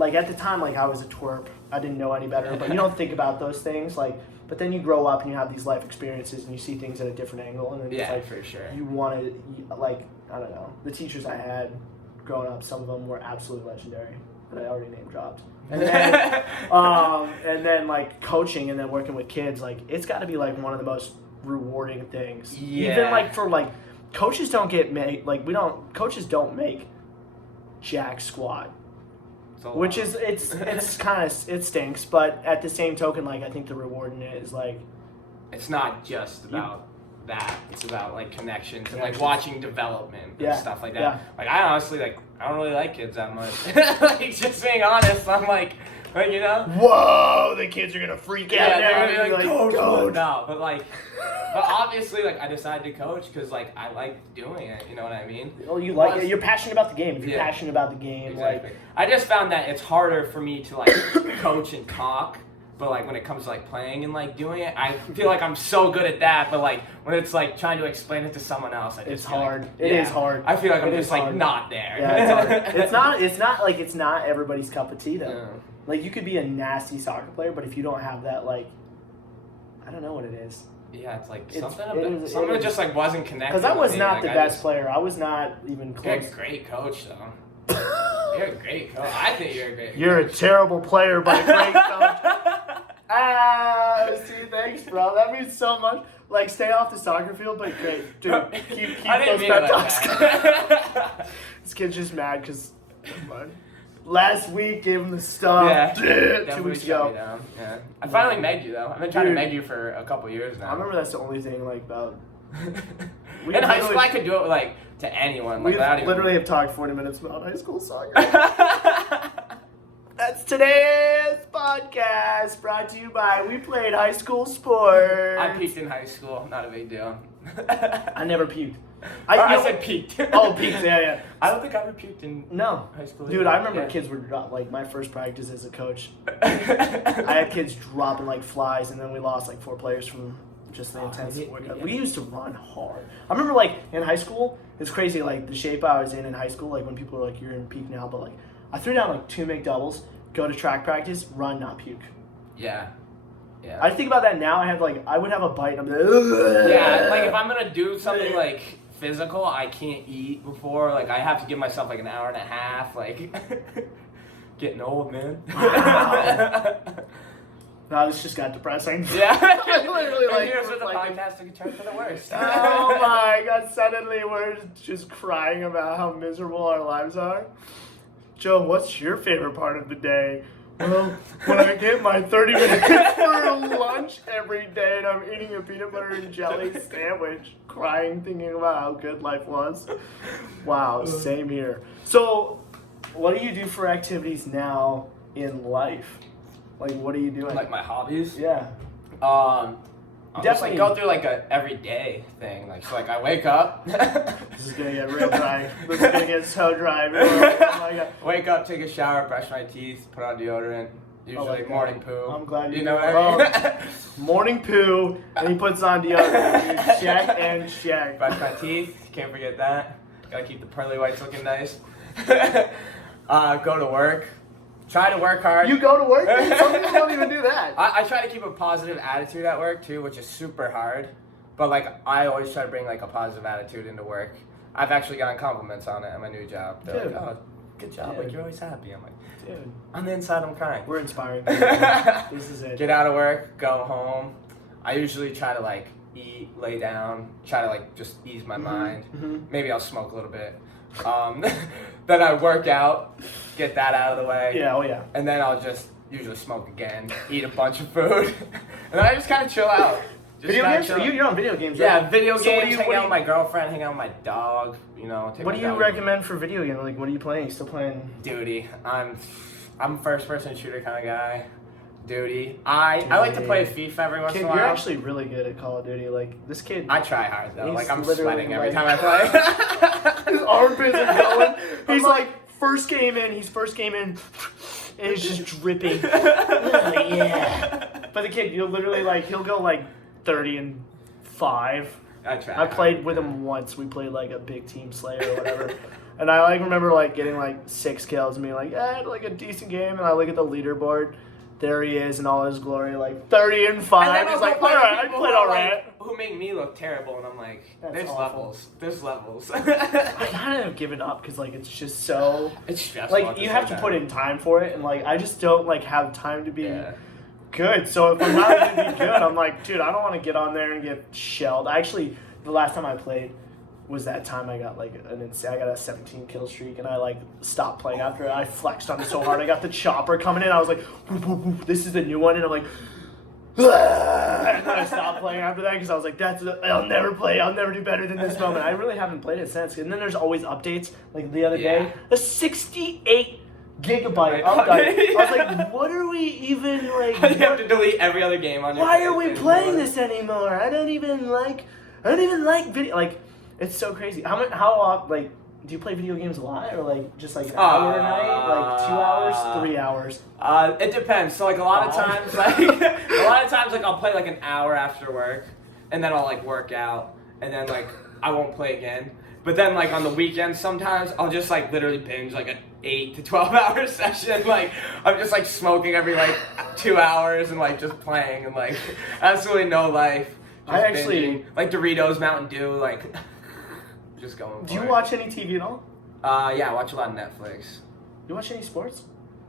at the time like I was a twerp. I didn't know any better, but you don't think about those things like. But then you grow up and you have these life experiences and you see things at a different angle, and then it's like for sure. you want to like I don't know. The teachers I had growing up, some of them were absolutely legendary, but I already name dropped. And then like coaching and then working with kids, like it's got to be like one of the most rewarding things. Yeah. Even like for like coaches don't get coaches don't make jack squat. Which is it's kind of it stinks, but at the same token, like I think the reward in it is like it's not just about that. It's about like connections and like watching development and stuff like that. Yeah. Like I honestly like I don't really like kids that much. Like just being honest, I'm like you know. Whoa, the kids are gonna freak out. Yeah, they're gonna be like, coach. No, but obviously, like, I decided to coach because, like, I like doing it. You know what I mean? Well, you like it. You're passionate about the game. If you're passionate about the game, exactly. like I just found that it's harder for me to like coach and talk. But like when it comes to like playing and like doing it, I feel like I'm so good at that. But like when it's like trying to explain it to someone else, it's hard. It is hard. I feel like I'm just like not there. Yeah, it's hard. It's not everybody's cup of tea though. Yeah. Like you could be a nasty soccer player, but if you don't have that, like, I don't know what it is. Yeah, it's like something something just like wasn't connected. Because I was not like, the best player. I was not even close. You're a great coach, though. You're a great coach. I think you're a great coach. You're a terrible player, but a great coach. See, thanks, bro. That means so much. Like, stay off the soccer field, but great. Dude, keep those pep talks. This kid's just mad because last week gave him the stuff. Yeah. 2 weeks ago. Yeah. I finally megged you, though. I've been trying to meg you for a couple years now. I remember that's the only thing, like, about... In high school, I could do it, like, to anyone. Like, we literally have talked 40 minutes about high school soccer. That's today's podcast, brought to you by We Played High School Sports. I peaked in high school. Not a big deal. I never puked. I said peaked. Oh, peaked, yeah. I don't think I ever puked in high school. Dude, I remember kids were like, my first practice as a coach, I had kids dropping like flies, and then we lost like 4 players from just the intense workout. We used to run hard. I remember like in high school, it's crazy, like the shape I was in high school, like when people were like, you're in peak now, but like I threw down like 2 McDoubles, go to track practice, run, not puke. Yeah. Yeah. I think about that now. I would have a bite and I'm like, ugh. Yeah, like if I'm gonna do something like physical, I can't eat before. Like I have to give myself like an hour and a half. Like getting old, man. Wow. No, this just got depressing. Yeah. Literally like. Here's where the podcast took a turn for the worst. Oh my god! Suddenly we're just crying about how miserable our lives are. Joe, what's your favorite part of the day? Well, when I get my 30 minutes for lunch every day and I'm eating a peanut butter and jelly sandwich, crying, thinking about how good life was. Wow, same here. So, what do you do for activities now in life? Like, what are you doing? Like my hobbies? Yeah. I'll definitely go through like a everyday thing. Like, so like I wake up. This is gonna get real dry. This is gonna get so dry. Oh my God. Wake up, take a shower, brush my teeth, put on deodorant. Usually morning poo. I'm glad you know what I mean. Morning poo, and he puts on deodorant. Check and check. Brush my teeth. Can't forget that. Gotta keep the pearly whites looking nice. Go to work. Try to work hard. You go to work? Some people don't even do that. I try to keep a positive attitude at work too, which is super hard. But like I always try to bring like a positive attitude into work. I've actually gotten compliments on it at my new job. They're like, oh, good job. Dude. Like you're always happy. I'm like, dude. On the inside I'm crying. We're inspiring. This is it. Get out of work, go home. I usually try to like eat, lay down, try to like just ease my mind. Mm-hmm. Maybe I'll smoke a little bit. Then I work out, get that out of the way. Yeah, oh yeah. And then I'll just usually smoke again, eat a bunch of food, and then I just kind of chill out. Video games? You're on video games, right? Yeah, video So games, hang out with my girlfriend, hang out with my dog, you know. What do you recommend for video games? Like, what are you playing? Still playing? Duty. I'm a first-person shooter kind of guy. Duty. I like to play FIFA every once Kid, in a while. you're actually really good at Call of Duty. Like, this kid... I try hard, though. He's Like, I'm literally, sweating every like- time I play. His armpits are going. He's like, first game in, and he's just dripping. Yeah. But the kid, you'll literally, like, he'll go, like, 30-5. I try. I played with him once. We played, like, a big team Slayer or whatever. And I, like, remember, like, getting, like, 6 kills and being like, I had, like, a decent game. And I look at the leaderboard. There he is in all his glory, like, 30-5. And He's like, all right, I played all right. Who make me look terrible, and I'm like, That's there's awful. levels. There's levels. I kind of give it up because, like, it's just so... It's stressful. Like, you have to put in time for it, and, like, I just don't, like, have time to be Yeah. good. So if I'm not going to be good, I'm like, dude, I don't want to get on there and get shelled. Actually, the last time I played was that time I got, like, I got a 17 kill streak, and I, like, stopped playing after I flexed on it so hard. I got the chopper coming in. I was like, whoop, whoop, whoop, this is the new one, and I'm like... and then I stopped playing after that because I was like, I'll never play. I'll never do better than this moment. I really haven't played it since. And then there's always updates. Like the other day, a 68 gigabyte update. I was like, what are we even like? You have to delete every other game on your Why are we PlayStation. playing this anymore? I don't even like video. Like, it's so crazy. How like, do you play video games a lot, or like just like an hour a night, like 2 hours, 3 hours? It depends. So like a lot of times, like like I'll play like an hour after work, and then I'll like work out, and then like I won't play again. But then like on the weekends, sometimes I'll just like literally binge like an 8 to 12 hour session. Like I'm just like smoking every like 2 hours and like just playing and like absolutely no life. Just I actually- binging. Like Doritos, Mountain Dew, like just going. Do you for it. watch any TV at all? Yeah, I watch a lot of Netflix. You watch any sports?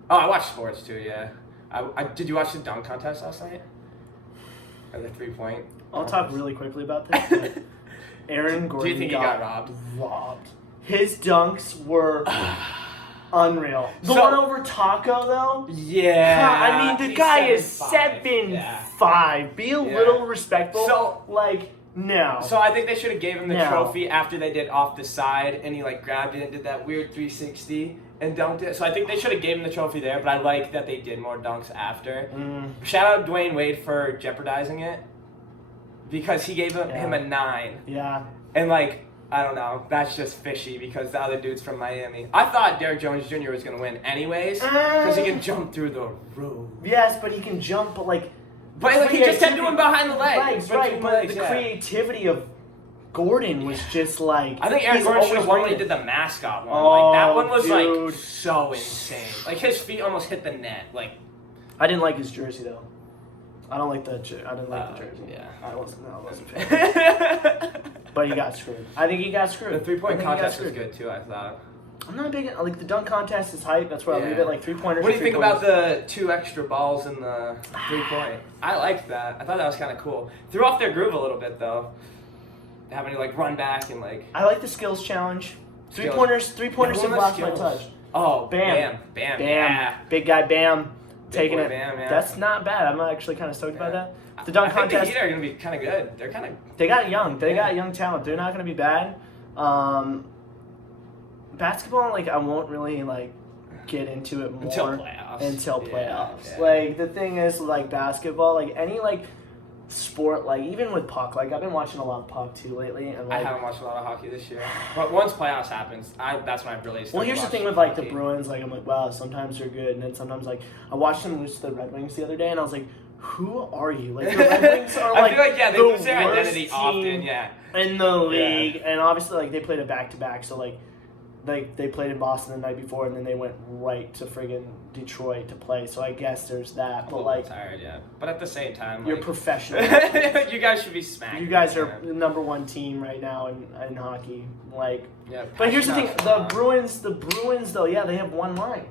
Oh, I watch sports too. Yeah. Did you watch the dunk contest last night? Or the 3-point? I'll talk really quickly about this. But Aaron Gordon Do you think he got robbed? Robbed. His dunks were unreal. The So- one over Taco, though? Yeah. I mean, the he's guy is 7'5". 7'5". Be a little respectful. So- like, no. So I think they should have gave him the No. trophy after they did off the side, and he like grabbed it and did that weird 360 and dunked it. So I think they should have gave him the trophy there, but I like that they did more dunks after. Shout out Dwayne Wade for jeopardizing it, because he gave him a 9. Yeah. And like, I don't know, that's just fishy because the other dude's from Miami. I thought Derrick Jones Jr. was gonna win anyways, because he can jump through the roof. Yes, but he can jump, but like... But like he just kept doing behind the legs. Right, but legs, the yeah. creativity of Gordon was just like... I think Aaron he's Gordon should always have won when he brilliant. did the mascot one. Oh, Like that one was dude. like so insane. Like his feet almost hit the net. Like I didn't like his jersey, though. I don't like the jersey. yeah. I wasn't a fan. But he got screwed. I think he got screwed. The 3-point I think he got contest was screwed. good too, I thought. I'm not big... Like, the dunk contest is hype. That's where I leave it. Like, three-pointers. What do you think about the 2 extra balls in the 3-point? I liked that. I thought that was kind of cool. Threw off their groove a little bit though. Having to like run back and like. I like the skills challenge. Skills. Three-pointers Yeah, have lost my skills. touch. Oh, Bam. Bam. Bam. Yeah. Big guy Bam. Taking boy it. Bam, yeah. That's not bad. I'm actually kind of stoked about that. The dunk I think contest. the Heat are gonna be kind of good. They're kind of. They got young. They got young talent. They're not going to be bad. Basketball, like, I won't really, like, get into it more. Until playoffs. Until Yeah, playoffs. yeah. Like, the thing is, like, basketball, like, any, like, sport, like, even with puck, like, I've been watching a lot of puck, too, lately. And, I like, haven't watched a lot of hockey this year, but once playoffs happens, that's when I really start. well, here's the thing with, like, the Bruins. Like, I'm like, wow, sometimes they're good. And then sometimes, like, I watched them lose to the Red Wings the other day, and I was like, who are you? Like, the Red Wings are, like, I feel like they the lose their worst identity team often. Yeah. in the league. And obviously, like, they played a back-to-back, so, like, they played in Boston the night before, and then they went right to friggin' Detroit to play. So I guess there's that. I'm a But, little like, tired, yeah. But at the same time, you're like, professional. you guys should be smacked. You guys are the number 1 team right now in hockey. Like, Yeah, but here's the thing: passionate. the Bruins, though, yeah, they have one line.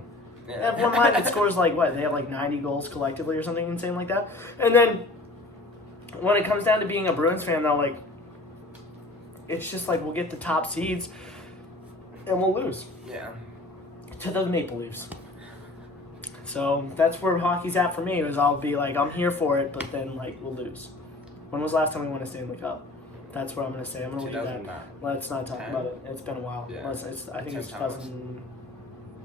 Yeah. They have one line that scores like what? They have like 90 goals collectively or something insane like that. And then when it comes down to being a Bruins fan, though, like, it's just like we'll get the top seeds and we'll lose Yeah. to the Maple Leafs. So that's where hockey's at for me. Is I'll be like, I'm here for it, but then like we'll lose. When was the last time we won a Stanley Cup? That's what I'm gonna say. I'm gonna leave that. 2009. Let's not talk 10? about it. It's been a while. Yeah. I think it's 10 times.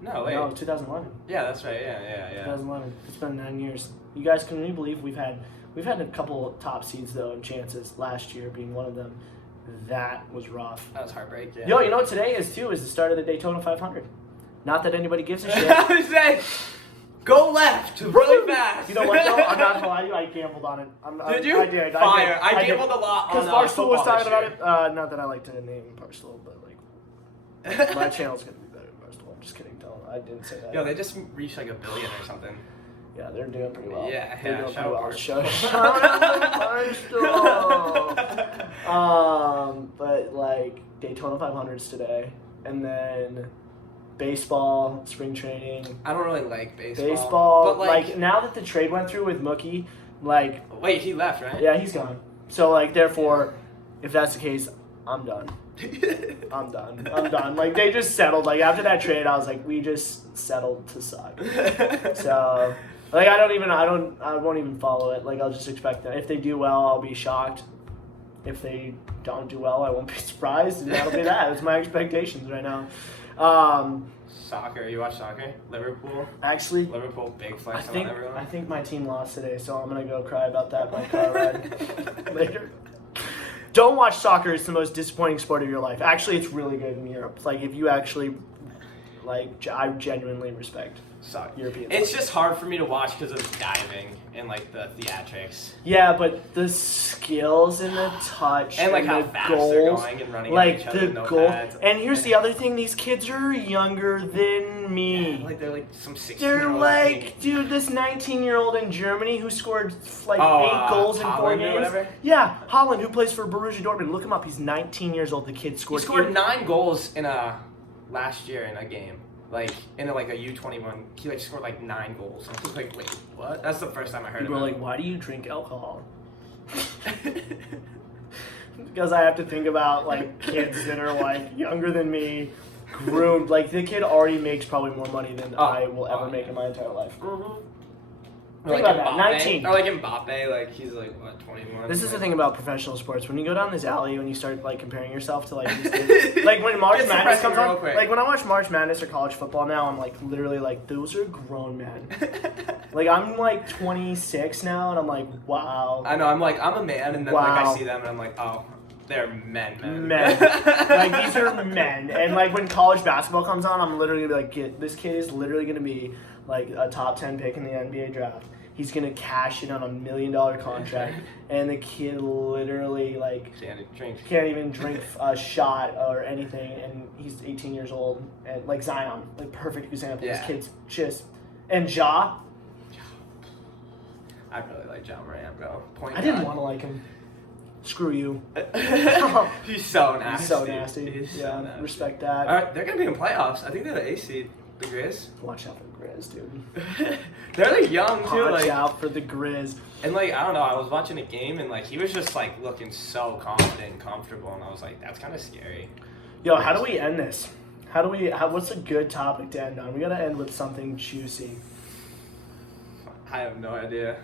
No, wait. No, 2011. Yeah, that's right. Yeah. 2011. It's been 9 years. You guys, can you believe we've had a couple top seeds though and chances, last year being one of them. That was rough. That was heartbreak. Yeah. Yo, you know what today is too? Is the start of the Daytona 500. Not that anybody gives a shit. I was saying, go left really fast. You know what though? I'm not gonna lie to you. I gambled on it. Did you? I did. Fire. I gambled a lot on because Barstool was talking about it. it. Not that I like to name Barstool, but like my channel's gonna be better than Barstool. I'm just kidding. I didn't say that. Yo, they just reached like 1 billion or something. Yeah, they're doing pretty well. Yeah, they're doing pretty well. shout Barstool. But like Daytona 500s today, and then baseball, spring training. I don't really like baseball. Baseball, but like now that the trade went through with Mookie, like wait, he left, right? yeah, he's gone. So like therefore, if that's the case, I'm done. I'm done. Like they just settled. Like after that trade, I was like, we just settled to suck. So like I won't even follow it. Like I'll just expect that if they do well, I'll be shocked. If they don't do well, I won't be surprised, and that'll be that. That's my expectations right now. Soccer, you watch soccer? Liverpool, Actually, big flex on everyone. I think my team lost today, so I'm gonna go cry about that in my car ride later. Don't watch soccer. It's the most disappointing sport of your life. Actually, it's really good in Europe. Like, if you actually, like, I genuinely respect Soccer. European It's soccer. just hard for me to watch because of diving and, like, the theatrics. Yeah, but the skills and the touch And, like, how the fast goals, they're going and running like at each other the with no goal. pads. And here's the other thing: these kids are younger than me. Yeah, like, they're, like, some 16-year-old. They're like, dude, this 19-year-old in Germany who scored like 8 goals in 4 Holland or games. whatever? Yeah, Holland, who plays for Borussia Dortmund. Look him up. He's 19 years old. The kid He scored. scored 9 goals in last year in a game. Like, in a U21. He, like, scored, like, 9 goals. I was like, wait, what? That's the first time I heard People of are it. like, why do you drink alcohol? Because I have to think about like kids that are like younger than me, groomed. Like the kid already makes probably more money than I will ever make in my entire life. Or Think like about that, Mbappe. 19. Or like Mbappe, like he's like what, 21. This is the thing about professional sports. When you go down this alley, when you start like comparing yourself to like these kids, like when March It's Madness depressing comes on, real quick. like when I watch March Madness or college football now, I'm like literally like those are grown men. Like I'm like 26 now, and I'm like wow. I know. I'm like I'm a man, and then like Wow. I see them, and I'm like, oh, they're men. Men. Like these are men. And like when college basketball comes on, I'm literally gonna be like, this kid is literally gonna be like a top 10 pick in the NBA draft. He's gonna cash in on $1 million contract, and the kid literally like can't even drink a shot or anything, and he's 18 years old, and like Zion, like perfect example. Yeah. This kid's just and Ja. I really like John Moran, bro. Point I didn't guard. want to like him. Screw you. He's so nasty. He's so nasty. He's yeah, so nasty. respect that. All right, they're gonna be in playoffs. I think they're the A seed. The Grizz. Watch out for the Grizz, dude. They're like young too. Watch Like, out for the Grizz. and like I don't know. I was watching a game and like he was just like looking so confident and comfortable, and I was like, that's kind of scary. Yo, how do we end this? What's a good topic to end on? We gotta end with something juicy. I have no idea.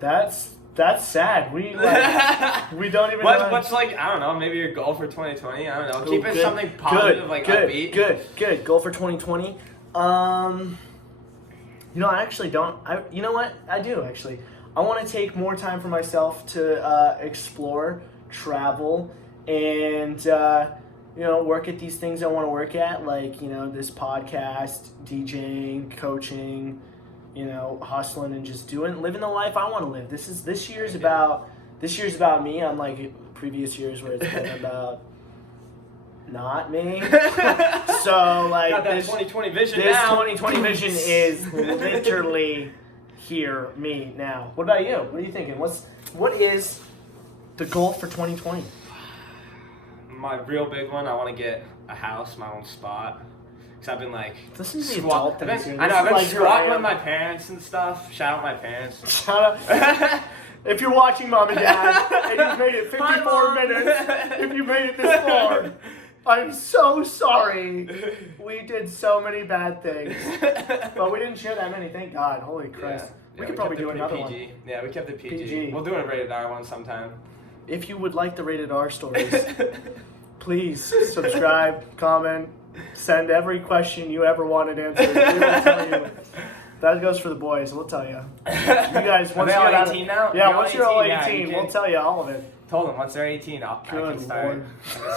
That's sad. We like, we don't even. What's like I don't know. Maybe your goal for 2020. I don't know. Keep it something positive, like upbeat. Good. Goal for 2020. You know, I actually don't. You know what? I do actually. I want to take more time for myself to explore, travel, and you know, work at these things I want to work at, like you know, this podcast, DJing, coaching. You know, hustling and just living the life I want to live. This year's about me, unlike previous years where it's been about not me. So like Got that this 2020 vision this now. 2020 vision is literally here, me now. What about you? What are you thinking? What is the goal for 2020? My real big one. I want to get a house, my own spot. I've been like This is the adult things here. I know I've been This is like squatting your- with my parents and stuff. Shout out my parents. Shout out. If you're watching, Mom and Dad, and you've made it Hi, 54 Mom. minutes, if you made it this far, I'm so sorry. We did so many bad things, but we didn't share that many. Thank God. Holy Christ. We could probably kept do it another PG. one. Yeah, we kept it PG. PG. We'll do a rated R one sometime. If you would like the rated R stories, please subscribe, comment, Send every question you ever wanted answered. We will tell you. That goes for the boys. We'll tell you. You guys, once Are they you all get 18 now? Yeah, You're once you're all 18, yeah, you we'll can- tell you all of it. Told them once they're 18, I Good can start. Lord.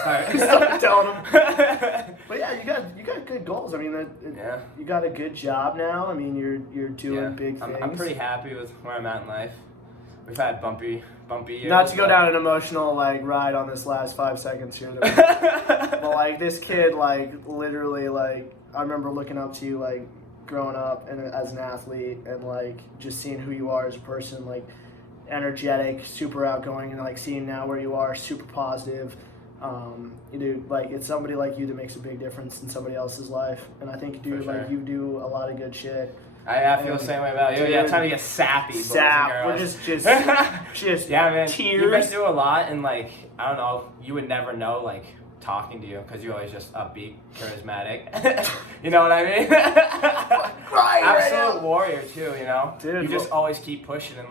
I can Start telling them. But yeah, you got good goals. I mean, Yeah. you got a good job now. I mean, you're doing big things. I'm pretty happy with where I'm at in life. We've had bumpy years. Not to go but- down an emotional ride on this last 5 seconds here, but this kid literally I remember looking up to you growing up and as an athlete and just seeing who you are as a person, energetic, super outgoing, and seeing now where you are, super positive. It's somebody like you that makes a big difference in somebody else's life, and I think For sure. you do a lot of good shit. I feel the same way about you. Dude, Yeah, time to get sappy. boys and Sap, we're girls. just Yeah, man. tears. You've been through a lot, and I don't know, you would never know talking to you because you're always just upbeat, charismatic. You know what I mean? Right, Absolute warrior too. You know. Dude, you just always keep pushing, and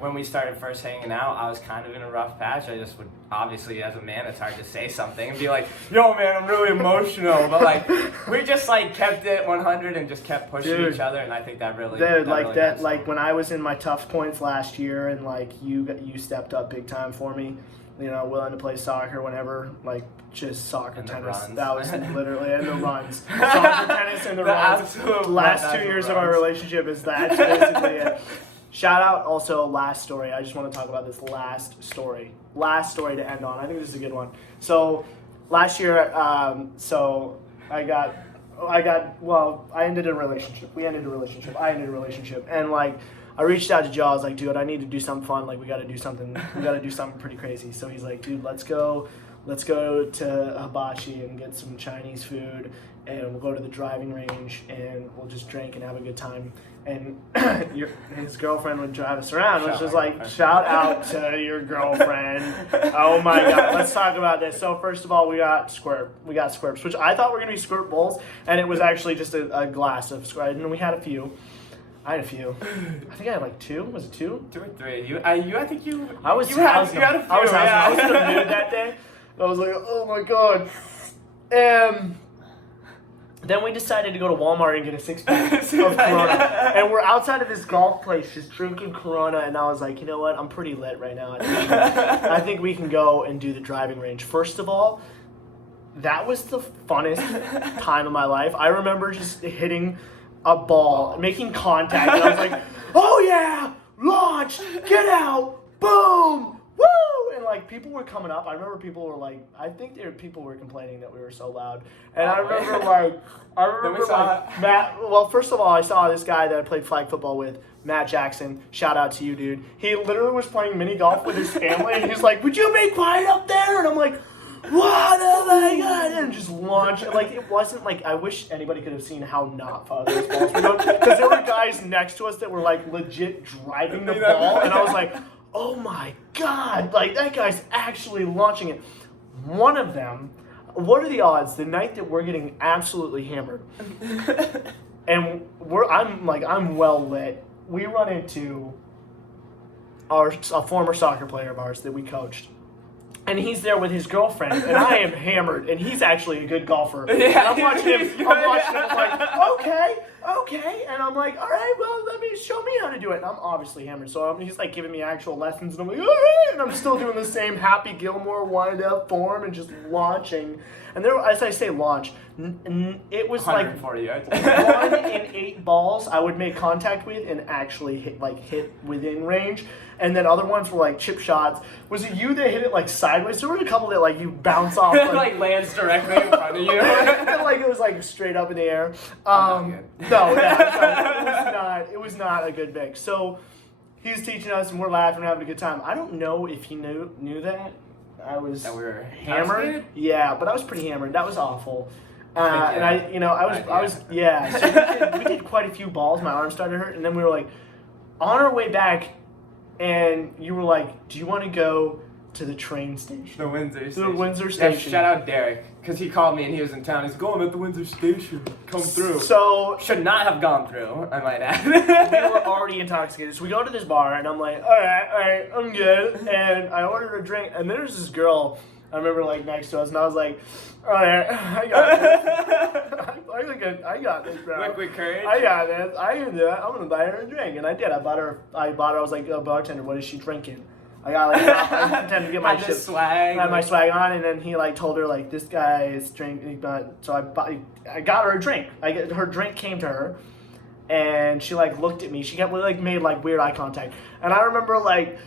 when we started first hanging out, I was kind of in a rough patch. I just would, obviously, as a man, it's hard to say something and be like, yo, man, I'm really emotional. But, we just, kept it 100 and just kept pushing Dude. each other, and I think that really... Dude, really meant something. when I was in my tough points last year and, you stepped up big time for me, willing to play soccer whenever, just soccer, And the tennis. runs. That was literally, and the runs. Soccer, tennis, and the runs. absolute The last runs. 2 years of our relationship that's basically it. Shout out also last story. I just want to talk about this last story. Last story to end on. I think this is a good one. So last year, I ended a relationship. We ended a relationship. I ended a relationship. And I reached out to Joe. I was like, dude, I need to do something fun. We got to do something. We got to do something pretty crazy. So he's like, dude, let's go to Hibachi and get some Chinese food, and we'll go to the driving range and we'll just drink and have a good time. And his girlfriend would drive us around, which was shout out to your girlfriend. Oh my God, let's talk about this. So first of all, we got squirts, which I thought were gonna be squirt bowls, and it was actually just a glass of squirt, and we had a few. I had a few. I think I had 2. Was it 2? 2 or 3. I think you... I was you had a few, I was yeah. I was in the mood that day. I was like, oh my God. Then we decided to go to Walmart and get a 6-pack of Corona. And we're outside of this golf place just drinking Corona, and I was like, you know what? I'm pretty lit right now. I think we can go and do the driving range. First of all, that was the funnest time of my life. I remember just hitting a ball, making contact, and I was like, oh yeah, launch, get out, boom, woo! And people were coming up. I remember people were people were complaining that we were so loud. And I remember Matt, well, first of all, I saw this guy that I played flag football with, Matt Jackson. Shout out to you, dude. He literally was playing mini golf with his family, and he's like, would you be quiet up there? And I'm like, what? Oh my God! And just launch. It wasn't I wish anybody could have seen how not far those balls were going, because there were guys next to us that were legit driving the ball, and I was like, oh my God, that guy's actually launching it. One of them, what are the odds the night that we're getting absolutely hammered and I'm well lit, we run into a former soccer player of ours that we coached, and he's there with his girlfriend, and I am hammered, and he's actually a good golfer. Yeah. And I'm watching him, I'm like, okay, and I'm like, all right, well, show me how to do it. And I'm obviously hammered, so he's giving me actual lessons, and I'm like, all right, and I'm still doing the same Happy Gilmore wind-up form and just launching. And there, as I say launch, it was 140 yards. 1 in 8 balls I would make contact with and actually hit within range. And then other ones were chip shots. Was it you that hit it sideways? There were a couple that you bounce off. Lands directly in front of you. And, it was straight up in the air. No, it was not a good mix. So he's teaching us, and we're laughing, and having a good time. I don't know if he knew that I was that we were hammered. intoxicated? Yeah, but I was pretty hammered. That was awful. And Yeah. I was yeah. So we did quite a few balls. My arm started to hurt, and then we were on our way back, and you were like, "Do you want to go to the train station?" The Windsor The Station. Windsor Station. Yeah, shout out Derek, because he called me and he was in town. He's going at the Windsor Station. Come through. So Should not have gone through, I might add. we were already intoxicated. So we go to this bar, and I'm like, all right, I'm good. And I ordered a drink, and there's this girl I remember like next to us, and I was like, all right, I got this. I got this, bro. Liquid courage. I got this. I can do it. I'm gonna buy her a drink, and I did. I bought her. I was like, oh, bartender, what is she drinking? I got like, I pretended to get my shit. Swag. I had my swag on, and then he like told her like, this guy is drinking. So I got her a drink. Her drink came to her, and she like looked at me. She kept like made like weird eye contact, and I remember like.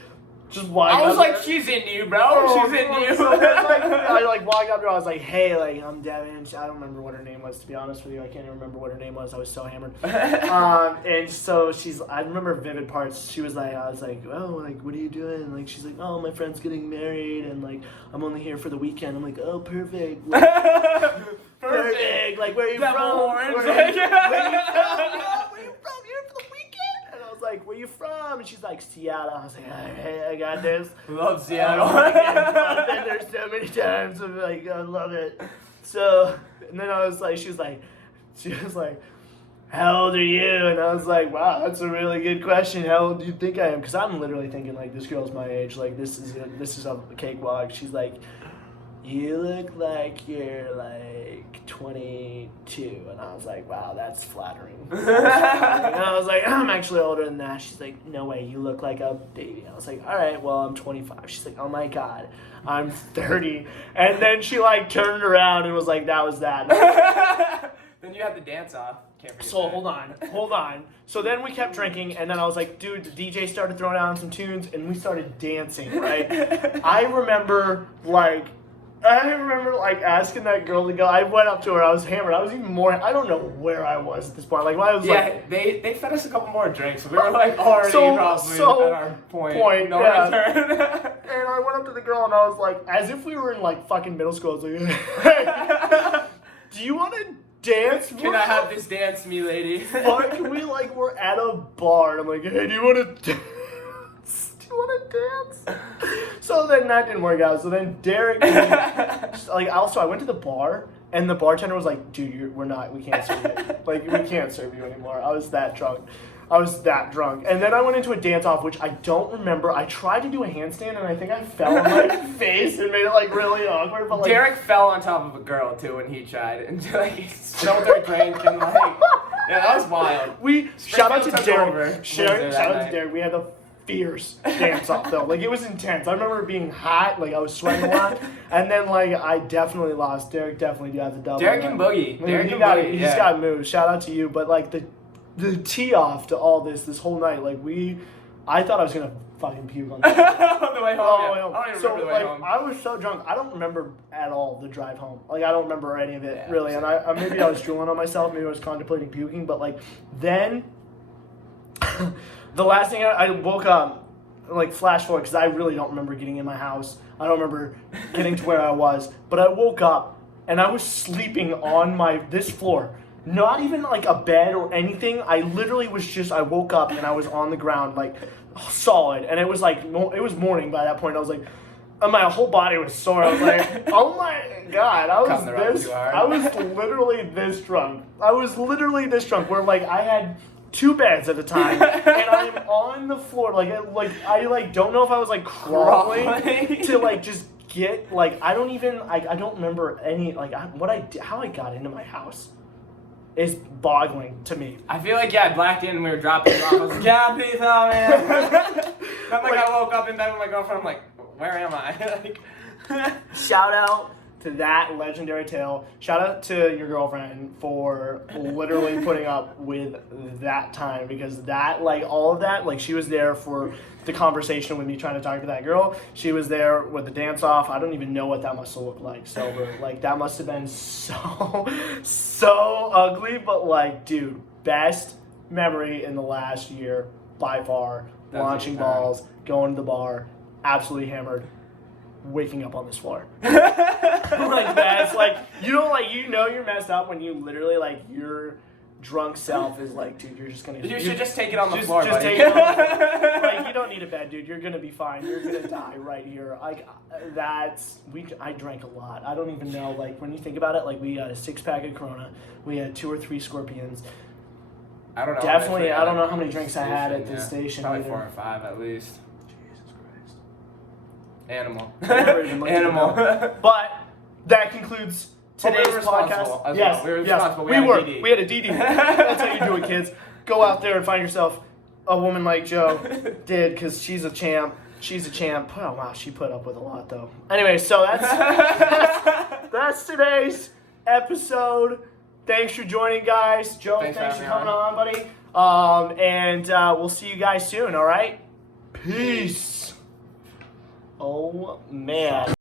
Just walking I was up like, there. she's in you, bro. She's in you. So then, like, I like walked up to her. I was like, hey, like I'm Devin. I don't remember what her name was, to be honest with you. I can't even remember what her name was. I was so hammered. And so I remember vivid parts. She was like, I was like, oh, like what are you doing? Like she's like, oh, my friend's getting married, and like I'm only here for the weekend. I'm like, oh, perfect. Like, perfect. Like where are you Devil from? horns. Where are you from? You're for the weekend. And I was like, where you from? And she's like, Seattle. I was like, hey, I got this. Love Seattle. I've been there so many times. I'm like, I love it. So, and then I was like, she was like, how old are you? And I was like, wow, that's a really good question. How old do you think I am? Because I'm literally thinking like, this girl's my age. Like this is a cakewalk. She's like, you look like you're like 22. And I was like, wow, that's flattering. And I was like, I'm actually older than that. She's like, no way, you look like a baby. I was like, all right, well, I'm 25. She's like, oh my God, I'm 30. And then she like turned around and was like, that was that. Then you had the dance off. Can't forget So that. hold on. So then we kept drinking, and then I was like, dude, the DJ started throwing down some tunes, and we started dancing, right? I remember asking that girl to go. I went up to her. I was hammered. I was even more. I don't know where I was at this point. Like, I was like, they fed us a couple more drinks. So we were like already probably at our point. No return. And I went up to the girl and I was like, as if we were in like fucking middle school. I was like, hey, do you want to dance? Can I have this dance, me lady? Fuck, we're at a bar and I'm like, hey, do you want to dance? Want to dance? So then that didn't work out. So then Derek, I went to the bar and the bartender was like, dude, we can't serve you. Like, we can't serve you anymore. I was that drunk. And then I went into a dance off, which I don't remember. I tried to do a handstand and I think I fell on my face and made it like really awkward. But like, Derek fell on top of a girl too when he tried and like spilled her drink and like, yeah, that was wild. Shout out to Derek. Shout out to Derek. We had the fierce dance off though. Like it was intense. I remember being hot, like I was sweating a lot, and then like I definitely lost. Derek definitely has a double. Derek and Boogie. He's got moves. Shout out to you. But like the tee off to all this whole night, like I thought I was gonna fucking puke on the way home. I don't even remember the way home. I was so drunk. I don't remember at all the drive home. Like I don't remember any of it really. And I maybe I was drooling on myself. Maybe I was contemplating puking. But like then. The last thing I woke up, like flash forward, because I really don't remember getting in my house. I don't remember getting to where I was. But I woke up and I was sleeping on this floor. Not even like a bed or anything. I literally I woke up and I was on the ground like solid. And it was like, it was morning by that point. I was like, and my whole body was sore. I was like, oh my God. I was literally this drunk. Where like I had 2 beds at a time, and I'm on the floor, I don't know if I was like crawling to like just get like I don't remember any like how I got into my house is boggling to me. I feel like I blacked in and we were dropping off. I was like, yeah, peace out, man. Then I woke up in bed with my girlfriend. I'm like, where am I? Shout out to that legendary tale. Shout out to your girlfriend for literally putting up with that time, because that, like, all of that, like, she was there for the conversation with me trying to talk to that girl. She was there with the dance off. I don't even know what that must have looked like sober. Like, that must have been so ugly, but like, dude, best memory in the last year by far. Launching balls, going to the bar, absolutely hammered, waking up on this floor. Like, that's like, you know you're messed up when you literally, like, your drunk self is like, dude, you're just gonna. You should just take it on the floor, just buddy. take it on the floor. Like, you don't need a bed, dude. You're gonna be fine. You're gonna die right here. Like, I drank a lot. I don't even know. Like, when you think about it, like, we got a 6-pack of Corona. We had 2 or 3 Scorpions. I don't know. Definitely, I don't know how many drinks I had at this station. Probably either. 4 or 5 at least. Jesus Christ. Animal. Never even looked at it, Animal. no. But that concludes today's we were responsible podcast. as Yes, well. We were yes, responsible. we were. We had a DD. That's how you do it, kids. Go out there and find yourself a woman like Joe did, because she's a champ. She's a champ. Oh, wow, she put up with a lot, though. Anyway, so that's today's episode. Thanks for joining, guys. Joe, thanks for coming on, buddy. And we'll see you guys soon, all right? Peace. Oh, man.